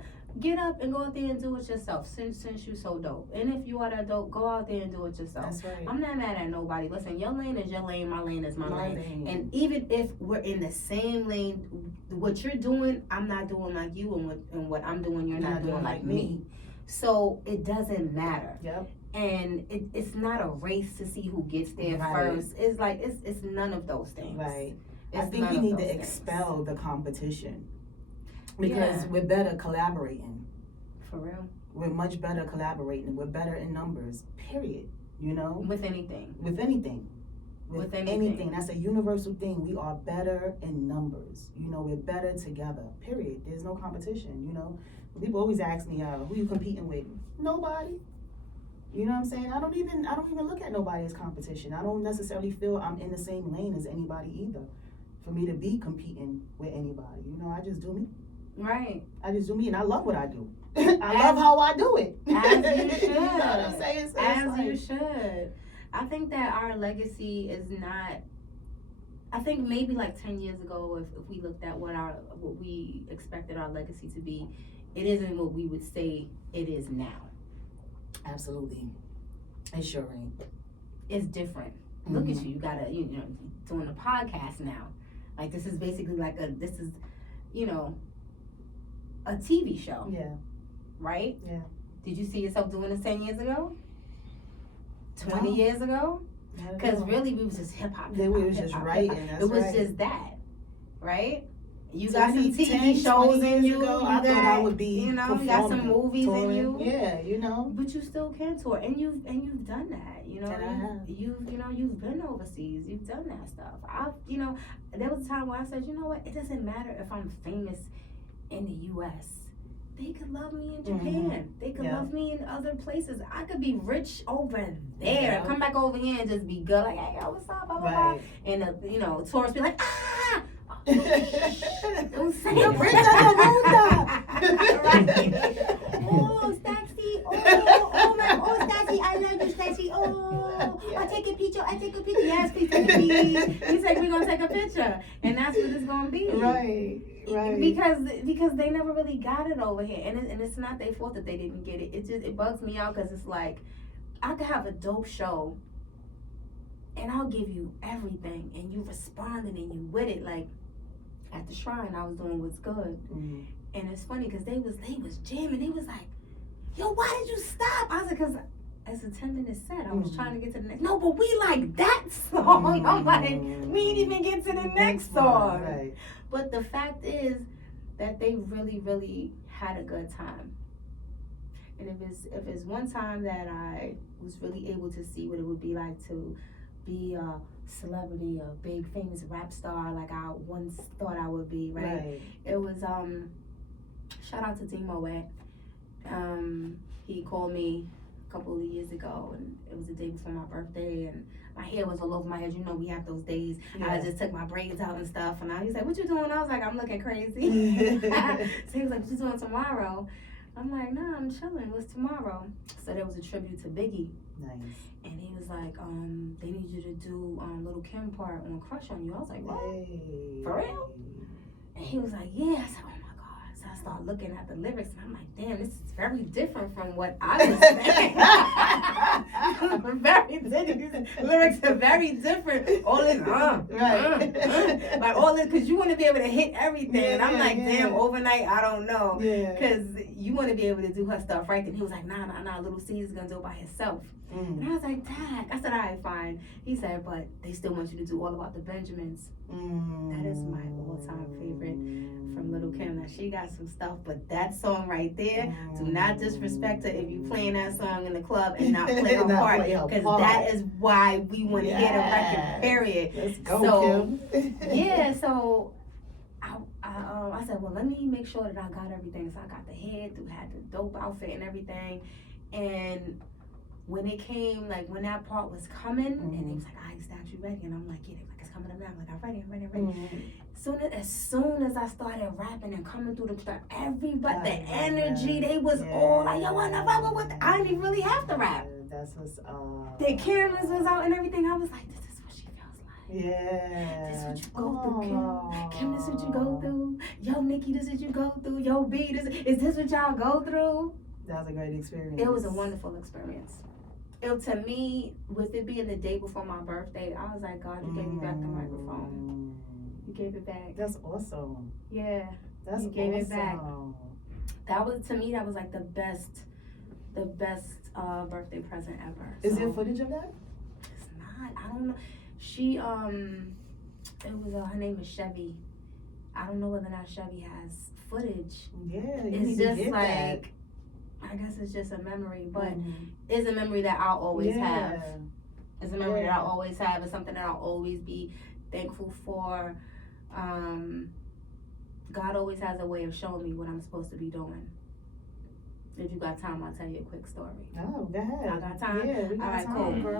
there and do it yourself. Since you so dope. And if you are that dope, go out there and do it yourself. That's right. I'm not mad at nobody. Listen, your lane is your lane. My lane is my lane. And even if we're in the same lane, what you're doing, I'm not doing like you, and what I'm doing, you're not doing like me. So it doesn't matter. Yep. And it's not a race to see who gets there first. It's like it's none of those things. Right. It's I think we need to expel the competition, because we're better collaborating. For real. We're much better collaborating. We're better in numbers. Period. You know. With anything. With anything. That's a universal thing. We are better in numbers. You know, we're better together. Period. There's no competition. You know. People always ask me, who you competing with? Nobody. You know what I'm saying? I don't even look at nobody as competition. I don't necessarily feel I'm in the same lane as anybody either, for me to be competing with anybody. You know, I just do me. Right. I just do me, and I love what I do. I love how I do it. As you should. You know what I'm saying? So as you should. I think that our legacy is not. I think maybe like 10 years ago, if we looked at what we expected our legacy to be, it isn't what we would say it is now. Absolutely. It sure ain't. It's different. Look at you. You gotta, you know, doing a podcast now. Like, this is basically like a TV show. Yeah. Right? Yeah. Did you see yourself doing this 10 years ago? 20 years ago? Because really, we was just hip hop. We was just writing. It was just that. Right? You got some TV shows in you. I thought I would be, you know, you got some movies in you. Yeah, you know. But you still can tour, and you've done that. You know, you've been overseas. You've done that stuff. There was a time where I said, you know what? It doesn't matter if I'm famous in the U.S. They could love me in Japan. They could love me in other places. I could be rich over there. Come back over here and just be good. Like, hey, yo, what's up? Blah, blah, blah. And tourists be like, ah. Don't say it. Oh, Staxy. Oh, Staxy. I love you, Staxy. Oh, I take a picture. Yes, please take a picture. He's like, we're gonna take a picture, and that's what it's gonna be. Right. Because they never really got it over here, and it's not their fault that they didn't get it. It bugs me out because it's like I could have a dope show, and I'll give you everything, and you responding and you with it. Like at the shrine, I was doing what's good, Mm-hmm. and it's funny because they was jamming. They was like, yo, why did you stop? I was like, because as the 10 minutes said, I was trying to get to the next. No, but we like that song. I'm like, we didn't even get to the next song. Right. But the fact is that they really, really had a good time. And if it's one time that I was really able to see what it would be like to be a celebrity, a big famous rap star like I once thought I would be, right? It was shout out to D Moet. He called me a couple of years ago, and it was the day before my birthday, and my hair was all over my head. You know, we have those days. Yeah. I just took my braids out and stuff, and he was like, what you doing? I was like, I'm looking crazy. So he was like, what you doing tomorrow? I'm like, nah, I'm chilling. What's tomorrow? So there was a tribute to Biggie. Nice. And he was like, they need you to do Little Kim part on Crush on You. I was like, what? Hey. For real? And he was like, yeah. I said, oh my God. So I started looking at the lyrics, and I'm like, damn, this is very different from what I was saying. Very different. Lyrics are very different. All this, like all this, because you want to be able to hit everything. And I'm like, damn, overnight, I don't know. Because you want to be able to do her stuff right. And he was like, nah, Little C is going to do it by herself. And I was like, Dad. I said, all right, fine. He said, but they still want you to do All About the Benjamins. That is my all-time favorite from Little Kim. Now, she got some stuff, but that song right there, do not disrespect her if you playing that song in the club and not play her part. Because that is why we want to hear the record, period. Let's go, Kim. Yeah, so I said, well, let me make sure that I got everything. So I got the head, had the dope outfit and everything. And when it came, like when that part was coming, and he was like, all right, Staxx, you ready? And I'm like, yeah, like it's coming up now. I'm like, I'm ready. As soon as I started rapping and coming through the crowd, everybody, the energy, they was all like, yo, what the fuck with I didn't even really have to rap. That's what's The cameras was out and everything. I was like, this is what she feels like. Yeah. This what you go through, Kim. Kim, this what you go through. Yo, Nikki, this what you go through. Yo, B, is this what y'all go through? That was a great experience. It was a wonderful experience. To me, with it being the day before my birthday, I was like, God, you gave me back the microphone. You gave it back. That's awesome. Yeah. That's you gave awesome. it back. That was, to me, that was like the best birthday present ever. Is there footage of that? It's not. I don't know. She, it was, her name is Chevy. I don't know whether or not Chevy has footage. Yeah, it's just like, that. I guess it's just a memory, but it's a memory that I'll always have. It's a memory that I'll always have. It's something that I'll always be thankful for. God always has a way of showing me what I'm supposed to be doing. If you got time, I'll tell you a quick story. Oh, go ahead. I got time? Yeah, we got all right, time, cool.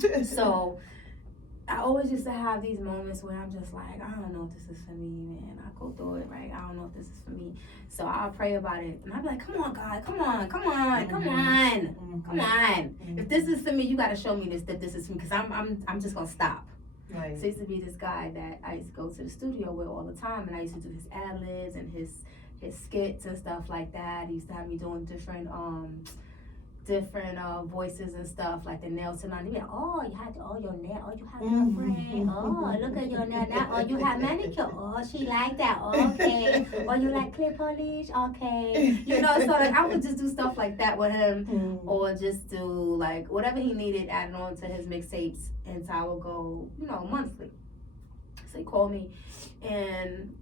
Girl. So, I always used to have these moments where I'm just like, I don't know if this is for me, man. I go through it, right? I don't know if this is for me. So I'll pray about it. And I'll be like, come on, God, come on. Come on. If this is for me, you got to show me that this is for me, because I'm just going to stop. Right. So there used to be this guy that I used to go to the studio with all the time, and I used to do his ad-libs and his skits and stuff like that. He used to have me doing different voices and stuff, like the nail salon. He'd be like, oh, you had your nail, oh, you have girlfriend, oh, look at your nail now, oh, you have manicure, oh, she like that, okay, or you like clip polish, okay, you know. So like I would just do stuff like that with him, or just do like whatever he needed added on to his mixtapes, and so I would go, monthly. So he called me, and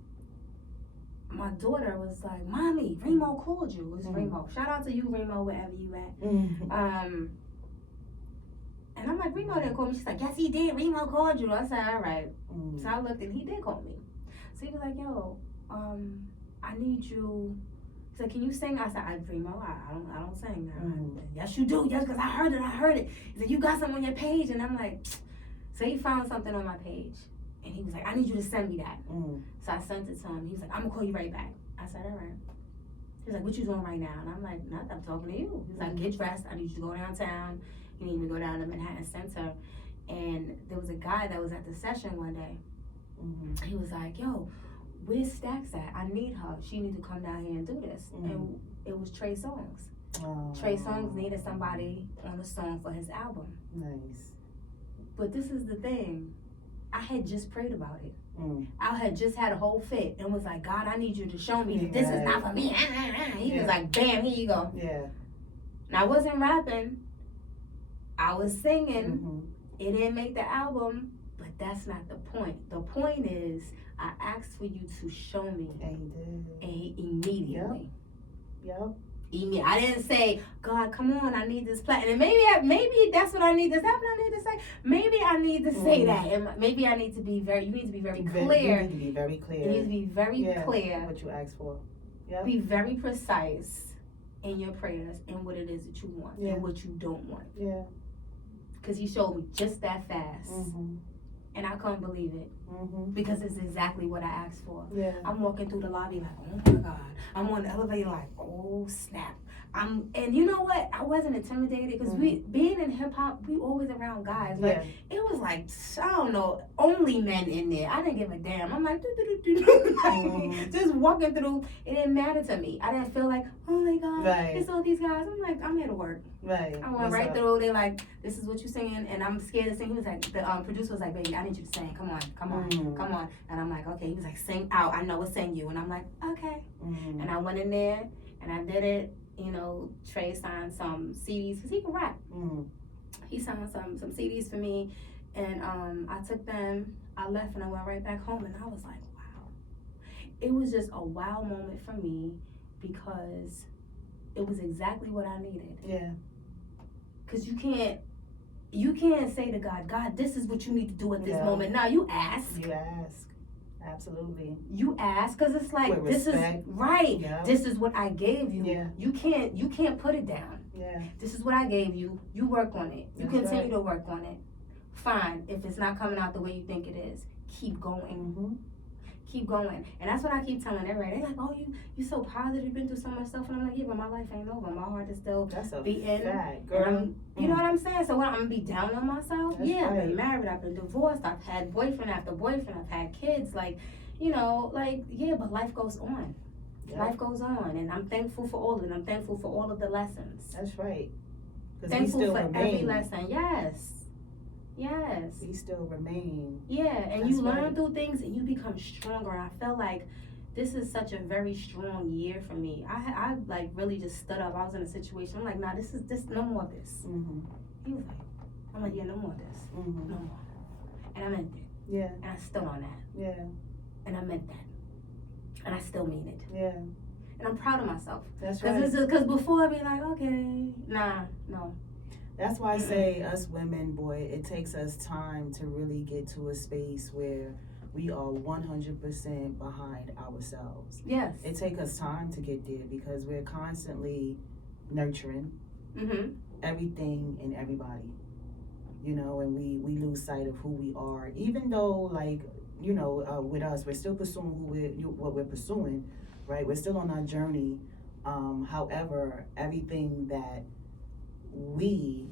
my daughter was like, Mommy, Remo called you. It was Remo. Shout out to you, Remo, wherever you at. And I'm like, Remo didn't call me. She's like, yes, he did. Remo called you. I said, all right. So I looked, and he did call me. So he was like, yo, I need you. He said, can you sing? I said, Remo, I don't sing now. Yes, you do. Yes, because I heard it. He said, you got something on your page. And I'm like, so he found something on my page. And he was like, I need you to send me that. So I sent it to him. He was like, I'm going to call you right back. I said, all right. He was like, what you doing right now? And I'm like, nothing, I'm talking to you. He's like, get dressed. I need you to go downtown You need to go down to Manhattan Center. And there was a guy that was at the session one day. He was like, yo, where's Staxx at? I need her. She need to come down here and do this. And it was Trey Songz. Trey Songz needed somebody on a song for his album. Nice. But this is the thing. I had just prayed about it. I had just had a whole fit and was like, God, I need you to show me that this is not for me. He was like, bam, here you go. Yeah. And I wasn't rapping. I was singing. It didn't make the album, but that's not the point. The point is, I asked for you to show me. And he did. And he immediately. Yep. I didn't say, God, come on, I need this platinum. And maybe that's what I need. That's what I need to say. Maybe I need to say that. And maybe I need to be you need to be very clear. You need to be very clear. You need to be very clear. What you asked for. Yep. Be very precise in your prayers and what it is that you want and what you don't want. Yeah. Because he showed me just that fast. And I couldn't believe it. Because it's exactly what I asked for. Yeah. I'm walking through the lobby like, oh my God. I'm on the elevator like, oh snap. And you know what? I wasn't intimidated because being in hip hop, we always around guys. But it was like, I don't know, only men in there. I didn't give a damn. I'm like, just walking through. It didn't matter to me. I didn't feel like, oh my God, it's all these guys. I'm like, I'm here to work. Right. I went right through. They're like, this is what you're singing, and I'm scared to sing. He was like, the producer was like, baby, I need you to sing. Come on. And I'm like, okay. He was like, sing out. I know it's sing you. And I'm like, okay. And I went in there and I did it. You know, Trey signed some CDs because he can rap. He signed some CDs for me, and I took them. I left and I went right back home, and I was like, wow. It was just a wow moment for me because it was exactly what I needed. Yeah. Because you can't say to God, this is what you need to do at this moment. No, you ask. You ask. Absolutely. You ask because it's like, this is right. Yeah. This is what I gave you. Yeah. You can't put it down. Yeah. This is what I gave you. You work on it. You continue to work on it. Fine. If it's not coming out the way you think it is, keep going. Keep going. And that's what I keep telling everybody. They're like, oh, you so positive, you've been through so much stuff. And I'm like, yeah, but my life ain't over. My heart is still beating. Fact, girl. You know what I'm saying? So what, I'm going to be down on myself? That's I've been married, I've been divorced, I've had boyfriend after boyfriend, I've had kids. Like, you know, like, yeah, but life goes on. Yep. Life goes on. And I'm thankful for all of it. I'm thankful for all of the lessons. That's right. Thankful for every lesson. Yes. We still remain. Yeah, and you learn through things and you become stronger. I felt like this is such a very strong year for me. I like really just stood up. I was in a situation. I'm like, nah, this no more of this. He was like, I'm like, yeah, no more of this. No more. And I meant it. Yeah. And I stood on that. Yeah. And I meant that. And I still mean it. Yeah. And I'm proud of myself. That's right. Because before I'd be like, okay, no. That's why I say us women, boy, it takes us time to really get to a space where we are 100% behind ourselves. Yes. It takes us time to get there because we're constantly nurturing everything and everybody, you know, and we lose sight of who we are. Even though, like, you know, with us, we're still pursuing what we're pursuing, right? We're still on our journey. However, everything that we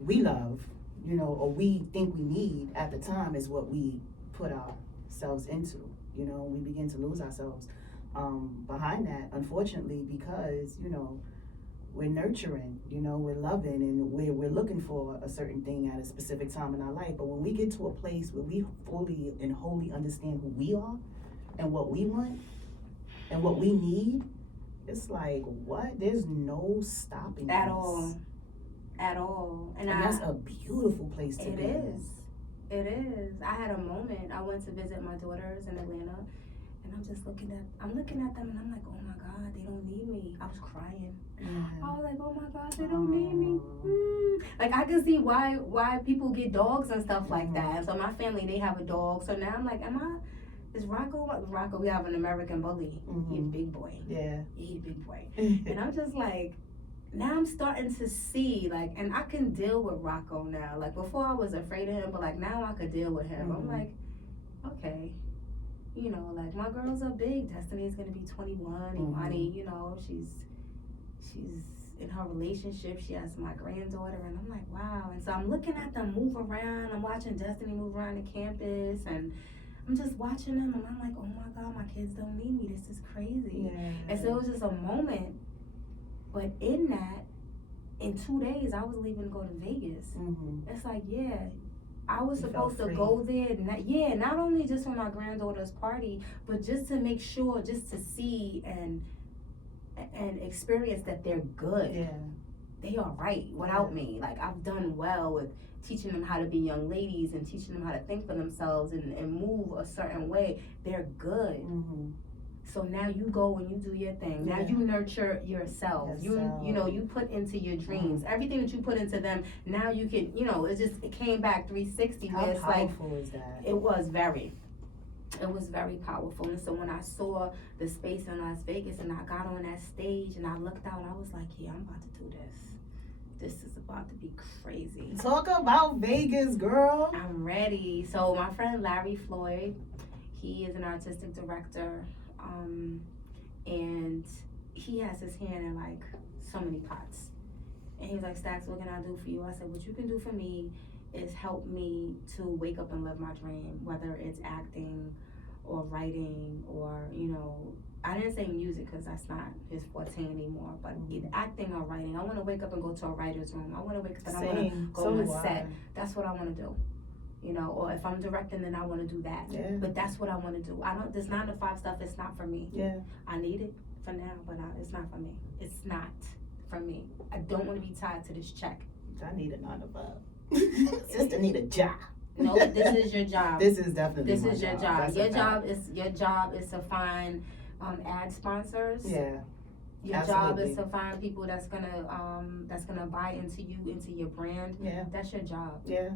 love, you know, or we think we need at the time is what we put ourselves into. You know, we begin to lose ourselves behind that, unfortunately, because, you know, we're nurturing, you know, we're loving, and we're looking for a certain thing at a specific time in our life. But when we get to a place where we fully and wholly understand who we are and what we want and what we need, it's like, what? There's no stopping at us. all. At all. And that's a beautiful place to be. It is. I had a moment. I went to visit my daughters in Atlanta, and I'm looking at them, and I'm like, oh my God, they don't need me. I was crying. I was like, oh my God, they don't need me. Like, I can see why people get dogs and stuff like that. So my family, they have a dog. So now I'm like, is Rocco, we have an American bully. He's a big boy. Yeah. He's a big boy. And I'm just like, now I'm starting to see, like, and I can deal with Rocco now. Like, before I was afraid of him, but, like, now I could deal with him. I'm like, okay. You know, like, my girls are big. Destiny's going to be 21. Imani, you know, she's in her relationship. She has my granddaughter, and I'm like, wow. And so I'm looking at them move around. I'm watching Destiny move around the campus, and I'm just watching them, and I'm like, oh my God, my kids don't need me. This is crazy. Yeah. And so it was just a moment. But in that, in 2 days, I was leaving to go to Vegas. Mm-hmm. It's like, yeah, I was You supposed to felt free. go there. Not only just for my granddaughter's party, but just to make sure, just to see and experience that they're good. Yeah. They are right without me. Like, I've done well with teaching them how to be young ladies and teaching them how to think for themselves and move a certain way. They're good. Mm-hmm. So now you go and you do your thing. Now you nurture yourself. You put into your dreams. Everything that you put into them, now you can, it came back 360. How where it's powerful is that? It was very powerful. And so when I saw the space in Las Vegas and I got on that stage and I looked out, I was like, yeah, I'm about to do this. This is about to be crazy. Talk about Vegas, girl. I'm ready. So my friend Larry Floyd, he is an artistic director. And he has his hand in like so many pots. And he was like, Staxx, what can I do for you? I said, what you can do for me is help me to wake up and live my dream, whether it's acting or writing or, I didn't say music because that's not his forte anymore, but either acting or writing. I want to wake up and go to a writer's room. I want to wake up and I want to go on set. That's what I want to do. Or if I'm directing, then I want to do that. Yeah. But that's what I want to do. This 9 to 5 stuff, it's not for me. Yeah. I need it for now, but it's not for me. It's not for me. I don't want to be tied to this check. I need a 9 to 5. Sister need a job. No, this is your job. This is definitely your job. That's Your job is to find ad sponsors. Yeah. Your Absolutely. job is to find people that's gonna buy into you, into your brand. Yeah. That's your job. Yeah.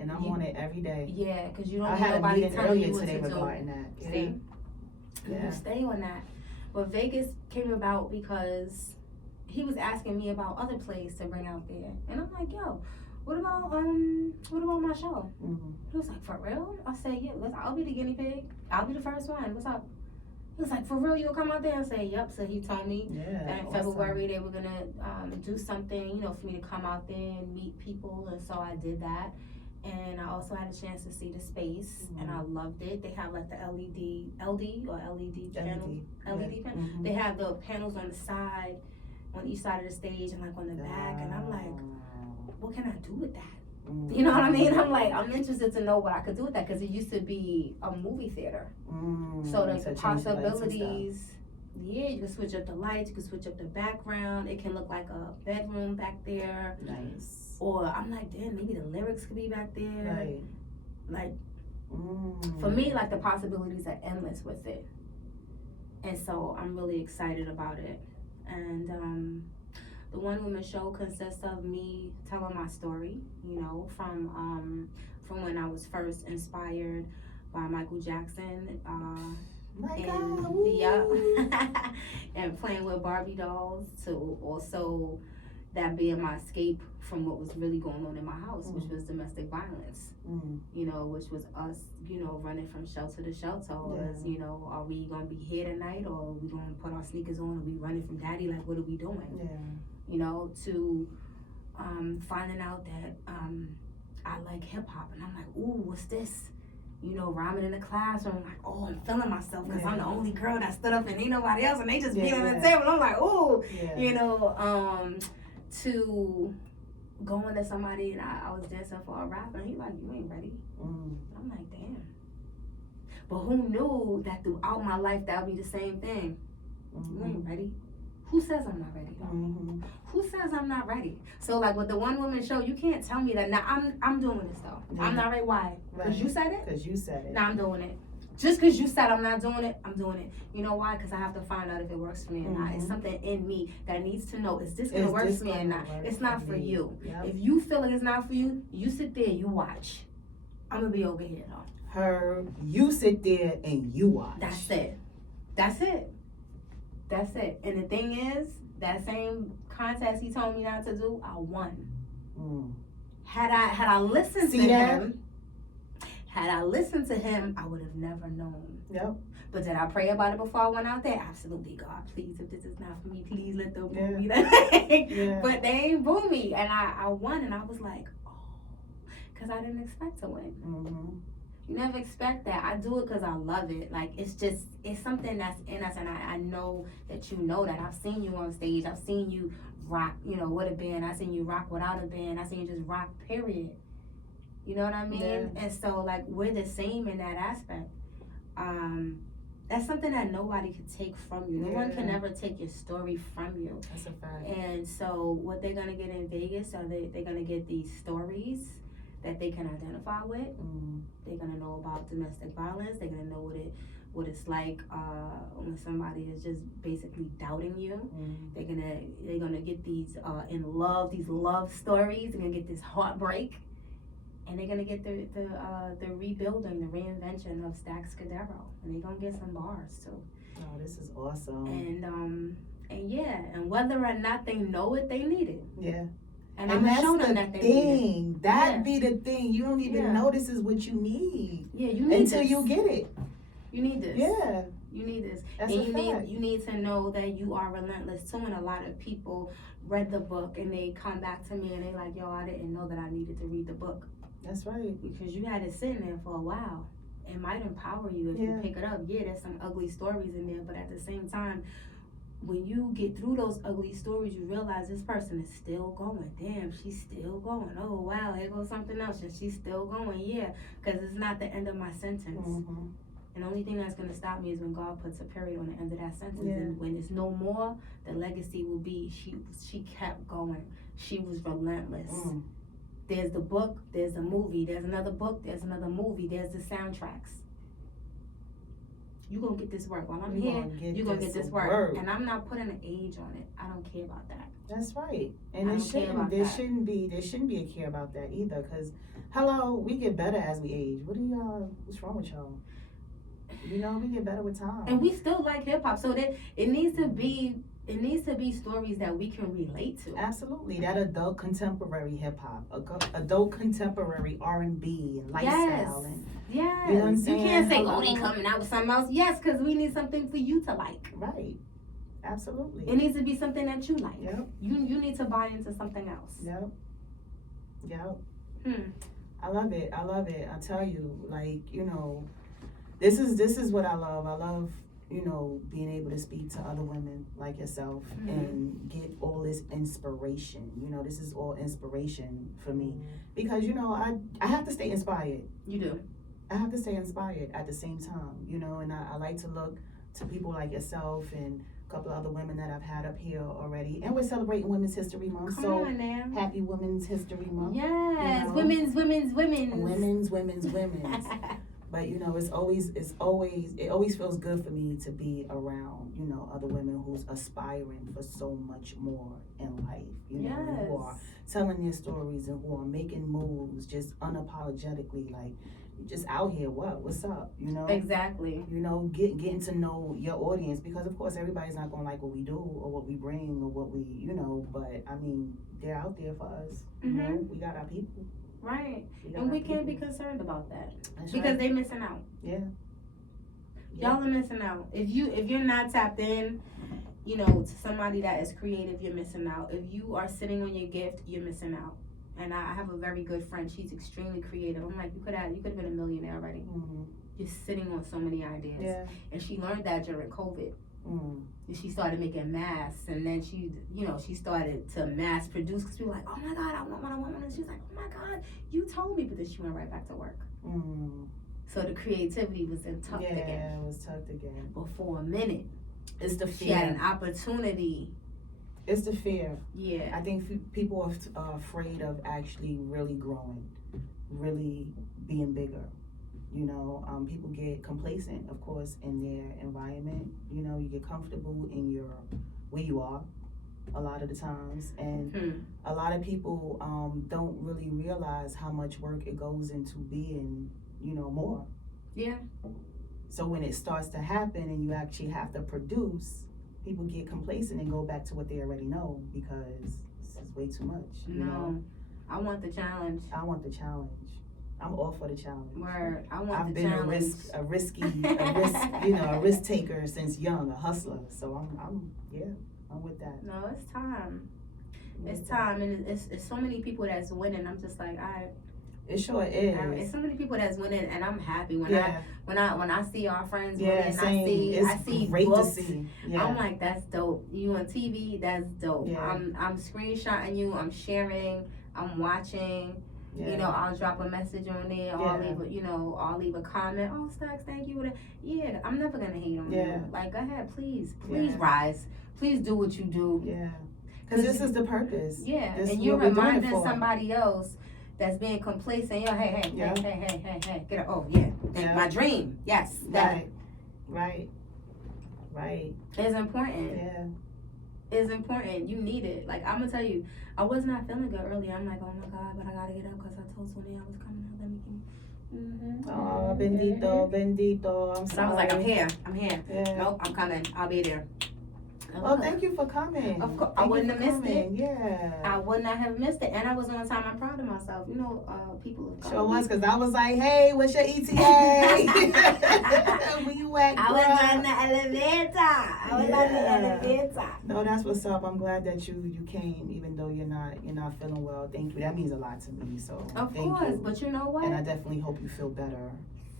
And I'm on it every day. Yeah, because you don't I need had a nobody meeting telling you earlier what today to do. regarding that. Yeah. See? Yeah. You stay on that. But Vegas came about because he was asking me about other plays to bring out there. And I'm like, yo, what about my show? Mm-hmm. He was like, for real? I said, yeah, I'll be the guinea pig. I'll be the first one. What's up? He was like, for real, you'll come out there? I said, yep. So he told me that in February they were gonna do something, for me to come out there and meet people. And so I did that. And I also had a chance to see the space, and I loved it. They have like the LED panels. LED panel. Mm-hmm. They have the panels on the side, on each side of the stage, and like on the back. And I'm like, what can I do with that? Mm-hmm. You know what I mean? I'm like, I'm interested to know what I could do with that because it used to be a movie theater. Mm-hmm. So the possibilities. Yeah, you can switch up the lights, you can switch up the background. It can look like a bedroom back there. Nice. Or I'm like, damn, maybe the lyrics could be back there. Right. Like, for me, like the possibilities are endless with it. And so I'm really excited about it. And the one woman show consists of me telling my story, from when I was first inspired by Michael Jackson. And playing with Barbie dolls to also that being my escape from what was really going on in my house, which was domestic violence. Which was us, running from shelter to shelter. Are we gonna be here tonight, or are we gonna put our sneakers on and we running from daddy? Like, what are we doing? To finding out that I like hip hop, and I'm like, ooh, what's this? Rhyming in the classroom, like, oh, I'm feeling myself because I'm the only girl that stood up and ain't nobody else, and they just beat on the table. I'm like, ooh, to going to somebody, and I was dancing for a rapper, and he like, you ain't ready. I'm like, damn. But who knew that throughout my life that would be the same thing? You ain't ready. Who says I'm not ready? Who says I'm not ready? So like with the one woman show, you can't tell me that. Now I'm doing this though. I'm not ready. Why? Because you said it? Because you said it. Now I'm doing it. Just because you said I'm not doing it, I'm doing it. You know why? Because I have to find out if it works for me or not. It's something in me that needs to know, is this going to work for me or not? It's not for you. Yep. If you feel like it's not for you, you sit there, you watch. I'm going to be over here though. You sit there and you watch. That's it. That's it. That's it. And the thing is, that same contest he told me not to do, I won. Had I listened to him, Had I listened to him, I would have never known. Yep. But did I pray about it before I went out there? Absolutely. God, please, if this is not for me, please let them boo me. Yeah. But they ain't boo me. And I won, and I was like, oh, because I didn't expect to win. Mm-hmm. You never expect that. I do it because I love it. Like, it's something that's in us, and I know that you know that. I've seen you on stage. I've seen you rock, with a band. I've seen you rock without a band. I've seen you just rock, period. You know what I mean? Yeah. And so, like, we're the same in that aspect. That's something that nobody could take from you. No one can ever take your story from you. That's a fact. And so what they're going to get in Vegas are they're going to get these stories that they can identify with. They're going to know about domestic violence. They're going to know what it's like when somebody is just basically doubting you. They're gonna get these these love stories. They're gonna get this heartbreak. And they're gonna get the rebuilding, the reinvention of Staxx Cordero, and they're gonna get some bars too. Oh, this is awesome. And whether or not they know it, they need it. Yeah. And I'm gonna show them that they need it. That be the thing. You don't even know this is what you need. Yeah, you need until this. You get it. You need this. Yeah. You need this. That's and a fact. you need to know that you are relentless too. And a lot of people read the book and they come back to me and they like, yo, I didn't know that I needed to read the book. That's right. Because you had it sitting there for a while. It might empower you if you pick it up. Yeah, there's some ugly stories in there, but at the same time, when you get through those ugly stories, you realize this person is still going. Damn, she's still going. Oh, wow, here goes something else, and she's still going. Yeah, because it's not the end of my sentence. Mm-hmm. And the only thing that's going to stop me is when God puts a period on the end of that sentence. Yeah. And when it's no more, the legacy will be she kept going. She was relentless. There's the book, there's a movie, there's another book, there's another movie, there's the soundtracks. You're going to get this work. While I'm here, you're going to get this work. And I'm not putting an age on it. I don't care about that. That's right. And there shouldn't be a care about that either. Because, hello, we get better as we age. What's wrong with y'all? We get better with time. And we still like hip hop. So that it needs to be stories that we can relate to. Absolutely. That adult contemporary hip hop, adult contemporary R&B and lifestyle. Yes. You know what I'm saying? You can't say, oh, they coming out with something else. Yes, because we need something for you to like. Right. Absolutely. It needs to be something that you like. Yep. You need to buy into something else. Yep. I love it. I tell you, this is what I love. I love, being able to speak to other women like yourself and get all this inspiration. This is all inspiration for me because, I have to stay inspired. You do. I have to stay inspired at the same time, and I like to look to people like yourself and a couple of other women that I've had up here already. And we're celebrating Women's History Month. Come on now. Happy Women's History Month. Yes, women's. Women's. But it always feels good for me to be around, other women who's aspiring for so much more in life, who are telling their stories and who are making moves just unapologetically, like just out here, what's up, Exactly. Getting to know your audience, because of course everybody's not gonna like what we do or what we bring or what we, but I mean, they're out there for us. We got our people. Right. And we can't be concerned about that. That's because right. they're missing out. Yeah. Y'all are missing out. If you're not tapped in, to somebody that is creative, you're missing out. If you are sitting on your gift, you're missing out. And I have a very good friend. She's extremely creative. I'm like, you could have been a millionaire already. You're sitting on so many ideas. Yeah. And she learned that during COVID. And she started making masks, and then she started to mass produce because people were like, oh my God, I want one. And she's like, oh my God, you told me, but then she went right back to work. So the creativity was tucked again. Yeah, it was tucked again. But for a minute, it's the fear. She had an opportunity. It's the fear. Yeah. I think people are afraid of actually really growing, really being bigger. People get complacent, of course, in their environment. You get comfortable in where you are a lot of the times. And a lot of people don't really realize how much work it goes into being, more. Yeah. So when it starts to happen and you actually have to produce, people get complacent and go back to what they already know because this is way too much. No. I want the challenge. I want the challenge. I'm all for the challenge. Word. I want I've the been challenge. a risk taker since young, a hustler. So I'm with that. No, it's time. It's time, and it's so many people that's winning. I'm just like, it sure is. It's so many people that's winning, and I'm happy when yeah. when I see our friends yeah, winning. same. I see great books. to see. Yeah. I'm like, that's dope. You on TV, that's dope. Yeah. I'm screenshotting you. I'm sharing. I'm watching. Yeah. You know, I'll drop a message on there. Or I'll leave a comment. Oh, Staxx, thank you. Yeah, I'm never gonna hate on you. Like, go ahead, please rise. Please do what you do. Yeah. Because this is the purpose. Yeah, this and you're reminding somebody else that's being complacent. Yo, hey, get up. Oh, yeah. My dream. Yes. Right. It's important. Yeah. It's important. You need it. Like, I'm gonna tell you, I was not feeling good earlier. I'm like, oh my God, but I gotta get up because I told Tony I was coming out. Let me get. Oh, bendito. I'm sorry. So I was like, I'm here. Yeah. Nope, I'm coming. I'll be there. Oh, thank you for coming. Of course, I wouldn't have missed it. Yeah. I would not have missed it, and I was on time. I'm proud of myself. You know, people. Sure was, because I was like, hey, what's your ETA? Where you at, girl? I was on the elevator. No, that's what's up. I'm glad that you came, even though you're not feeling well. Thank you. That means a lot to me. So of thank course, you. But you know what? And I definitely hope you feel better.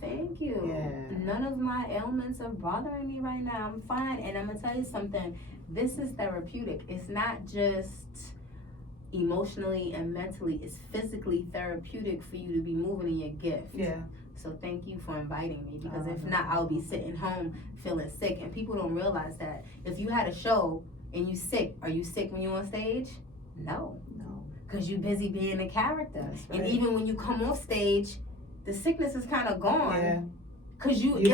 Thank you. Yeah. None of my ailments are bothering me right now. I'm fine. And I'm going to tell you something. This is therapeutic. It's not just emotionally and mentally. It's physically therapeutic for you to be moving in your gift. Yeah. So thank you for inviting me. Because if not, I'll be sitting home feeling sick. And people don't realize that. If you had a show and you sick, are you sick when you're on stage? No. Because you're busy being a character. That's right. And even when you come off stage, the sickness is kind of gone. Yeah. Cause it's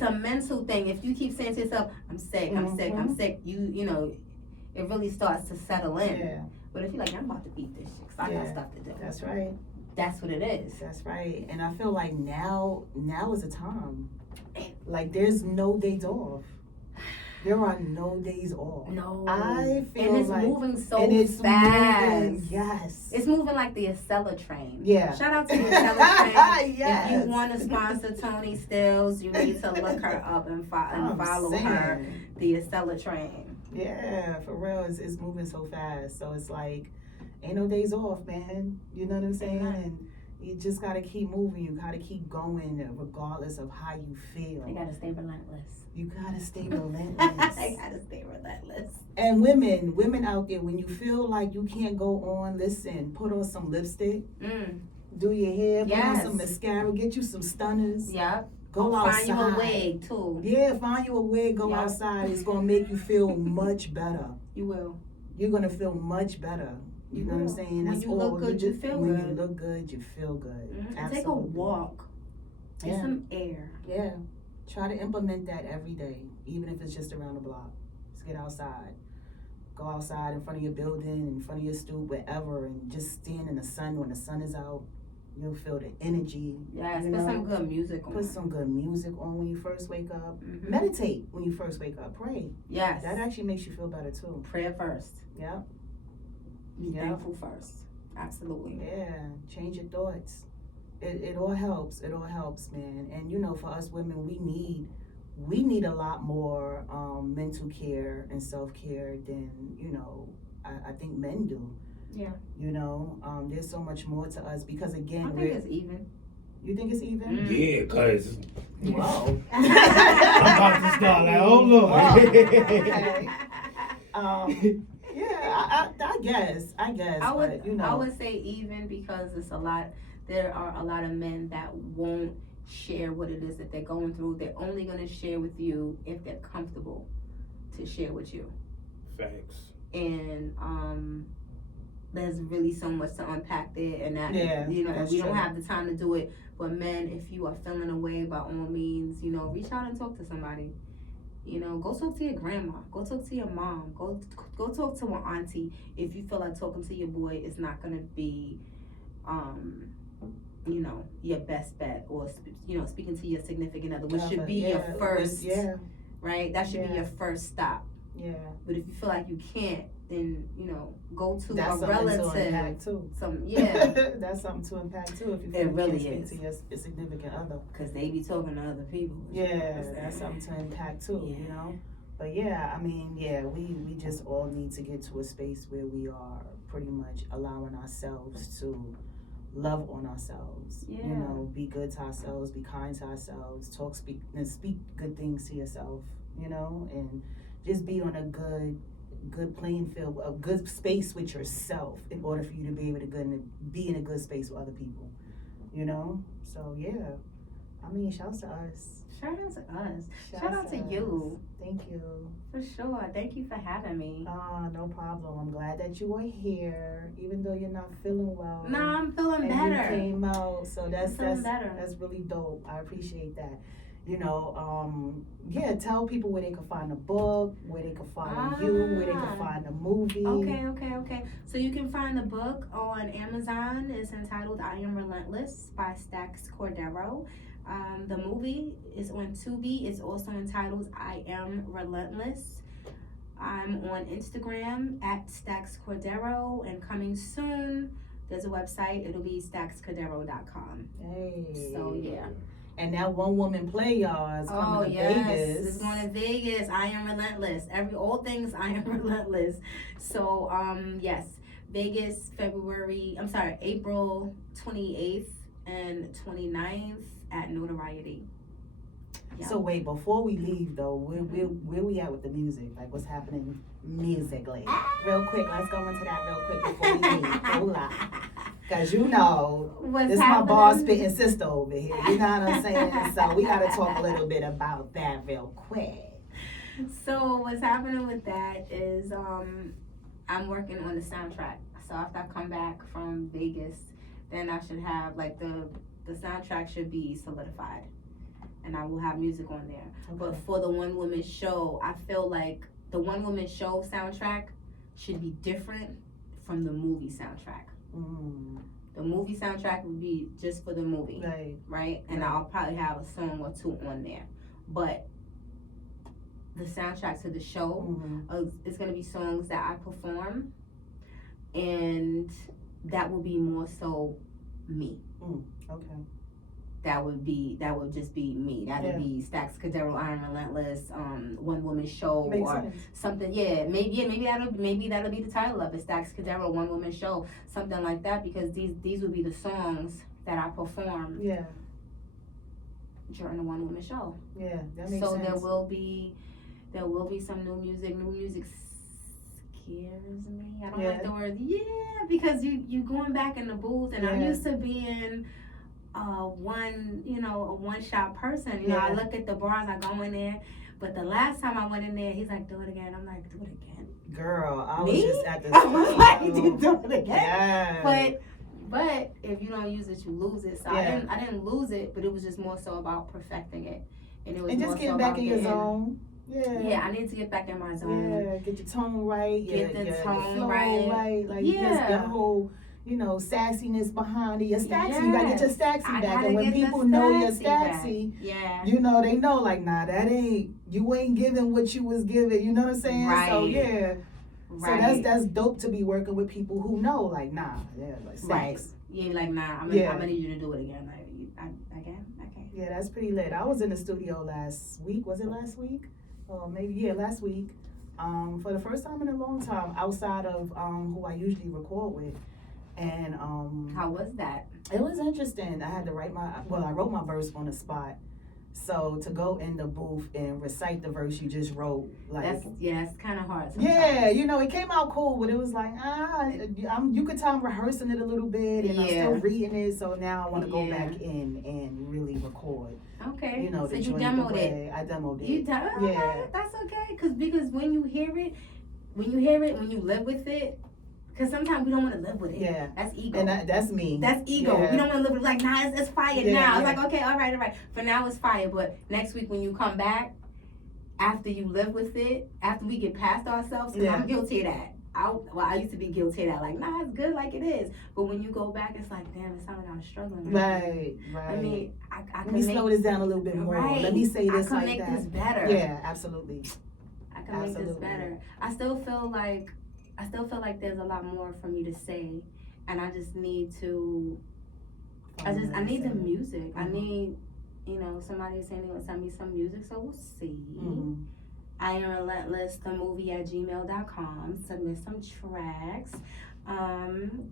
a mental thing. If you keep saying to yourself, I'm sick, I'm sick, you know, it really starts to settle in. Yeah. But if you're like, I'm about to beat this shit, 'cause I got stuff to do. That's right. That's what it is. That's right. And I feel like now is the time. Like, there's no days off. There are no days off. No. I feel and it's like moving so fast. Moving, yes. It's moving like the Acela train. Yeah. Shout out to the Acela train. Yes. If you want to sponsor ToniSteelz, you need to look her up and follow her. The Acela train. Yeah, for real. It's moving so fast. So it's like, ain't no days off, man. You know what I'm saying? Right. And you just gotta keep moving. You gotta keep going, regardless of how you feel. You gotta stay relentless. You gotta stay relentless. I gotta stay relentless. And women out there, when you feel like you can't go on, listen, put on some lipstick, do your hair, put on some mascara, get you some stunners. Yep. Go outside. Find you a wig too. Yeah, find you a wig, go outside. It's gonna make you feel much better. You will. You're gonna feel much better. You know what I'm saying? When you look good, you feel good. When you look good, you feel good. Mm-hmm. Take a walk. Get some air. Yeah. Try to implement that every day, even if it's just around the block. Just get outside. Go outside in front of your building, in front of your stoop, wherever, and just stand in the sun when the sun is out. You'll feel the energy. Yes, put some good music on. Put some good music on when you first wake up. Mm-hmm. Meditate when you first wake up. Pray. Yes. That actually makes you feel better too. Prayer first. Yep. Be thankful first. Absolutely. Yeah. Change your thoughts. It all helps. It all helps, man. And you know, for us women, we need a lot more mental care and self-care than, you know, I think men do. Yeah. You know, there's so much more to us because, again, I think it's even. You think it's even? Yeah, cause whoa. I'm about to start like, oh Lord. Okay. Yeah, I guess. But, you know. I would say even because there are a lot of men that won't share what it is that they're going through. They're only going to share with you if they're comfortable to share with you. Facts. And there's really so much to unpack there, and that you know, we don't have the time to do it. But men, if you are feeling a way, by all means, you know, reach out and talk to somebody. You know, go talk to your grandma. Go talk to your mom. Go talk to an auntie. If you feel like talking to your boy is not gonna be, you know, your best bet, or you know, speaking to your significant other, which should be your first, right? That should be your first stop. Yeah. But if you feel like you can't, then go to That's a something to relative. impact too. That's something to impact too. If you feel It you really can't is. speak to your significant other. Because they be talking to other people. Yeah, that's something to impact too, Yeah. But yeah, I mean, yeah, we just all need to get to a space where we are pretty much allowing ourselves to love on ourselves. Yeah. Be good to ourselves, be kind to ourselves, speak good things to yourself, and just be on a good playing field, a good space with yourself in order for you to be able to be in a good space with other people, So yeah, I mean, shouts to us. Shout out to us. Shout out to you. Thank you. For sure. Thank you for having me. No problem. I'm glad that you are here, even though you're not feeling well. No, I'm feeling and better. You came out, so that's better. That's really dope. I appreciate that. Yeah, tell people where they can find the book, where they can find you, where they can find the movie. Okay. So you can find the book on Amazon. It's entitled I Am Relentless by Staxx Cordero. The movie is on Tubi. It's also entitled I Am Relentless. I'm on Instagram at Staxx Cordero, and coming soon, there's a website. It'll be staxxcordero.com. Hey. So yeah. And that one woman play, y'all, is coming to Vegas. It's going to Vegas. I Am Relentless. All things I Am Relentless. So yes, Vegas, April 28th and 29th at Notoriety. Yeah. So wait, before we leave though, where we at with the music? Like, what's happening musically? Real quick, let's go into that real quick before we leave. Hold up. Cause what's this happening? My boss spitting sister over here. You know what I'm saying? So we gotta talk a little bit about that real quick. So what's happening with that is I'm working on the soundtrack. So after I come back from Vegas, then I should have the soundtrack should be solidified, and I will have music on there. Okay. But for the One Woman Show, I feel like the One Woman Show soundtrack should be different from the movie soundtrack. The movie soundtrack would be just for the movie, right? And I'll probably have a song or two on there. But the soundtrack to the show is going to be songs that I perform, and that will be more so me. Okay. That would just be me. That would be Staxx Cordero, I Am Relentless, One Woman Show. Makes or sense. Something. Maybe that'll be the title of it, Staxx Cordero, One Woman Show, something like that, because these would be the songs that I perform. Yeah. During the One Woman Show. Yeah, that makes sense. So there will be some new music. New music scares me. I don't like the word because you going back in the booth, and I'm used to being a one-shot person. I look at the bars, I go in there, but the last time I went in there, he's like, do it again. I'm like, do it again. Girl, I was just at the I was like, do it again. Yeah. But if you don't use it, you lose it. So I didn't lose it, but it was just more so about perfecting it. And it was just getting back in your zone. Yeah, I need to get back in my zone. Yeah, get your tone right. Get the tone your flow right. Like, just your whole, sassiness behind it. Your Staxxy, you gotta get your Staxxy back. And when people know your Staxxy, they know, like, nah, you ain't giving what you was giving. You know what I'm saying? Right. So, yeah. Right. So that's dope to be working with people who know, like, nah, like, Staxx. Right. Yeah, like, nah, I'm gonna need you to do it again. Like, again? Okay. Yeah, that's pretty lit. I was in the studio last week. Was it last week? Last week. For the first time in a long time, outside of who I usually record with. And how was that? It was interesting. I had to I wrote my verse on the spot. So to go in the booth and recite the verse you just wrote, like it's kind of hard sometimes. Yeah, it came out cool, but it was like you could tell I'm rehearsing it a little bit, and I'm still reading it. So now I want to go back in and really record. Okay. So you demoed it. I demoed it. You demoed it. That's okay, because when you hear it, when you live with it. Because sometimes we don't want to live with it. Yeah. That's ego. And that's me. That's ego. Yeah. We don't want to live with it. Like, nah, it's fire now. It's like, okay, all right. For now, it's fire. But next week when you come back, after you live with it, after we get past ourselves, because I'm guilty of that. I used to be guilty of that. Like, nah, it's good like it is. But when you go back, it's like, damn, it sounded like I was struggling. Right. I mean, let me slow this down a little bit more. Right. Let me say this like that. I can make this better. Yeah, absolutely. I can make this better. I still feel like I still feel like there's a lot more for me to say, and I just need to. I need the music. I need, somebody saying they gonna send me some music, so we'll see. I Am Relentless, the movie at gmail.com. Submit some tracks. And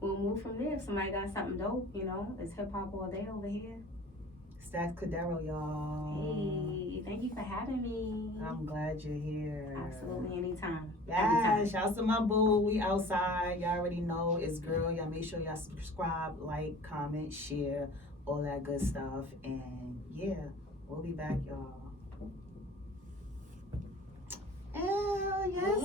we'll move from there. If somebody got something dope, it's hip hop all day over here. Staxx Cordero, y'all. Hey, thank you for having me. I'm glad you're here. Absolutely, anytime. Yeah, shout out to my boo. We outside. Y'all already know it's girl. Y'all make sure y'all subscribe, like, comment, share, all that good stuff. And yeah, we'll be back, y'all. Hell yes.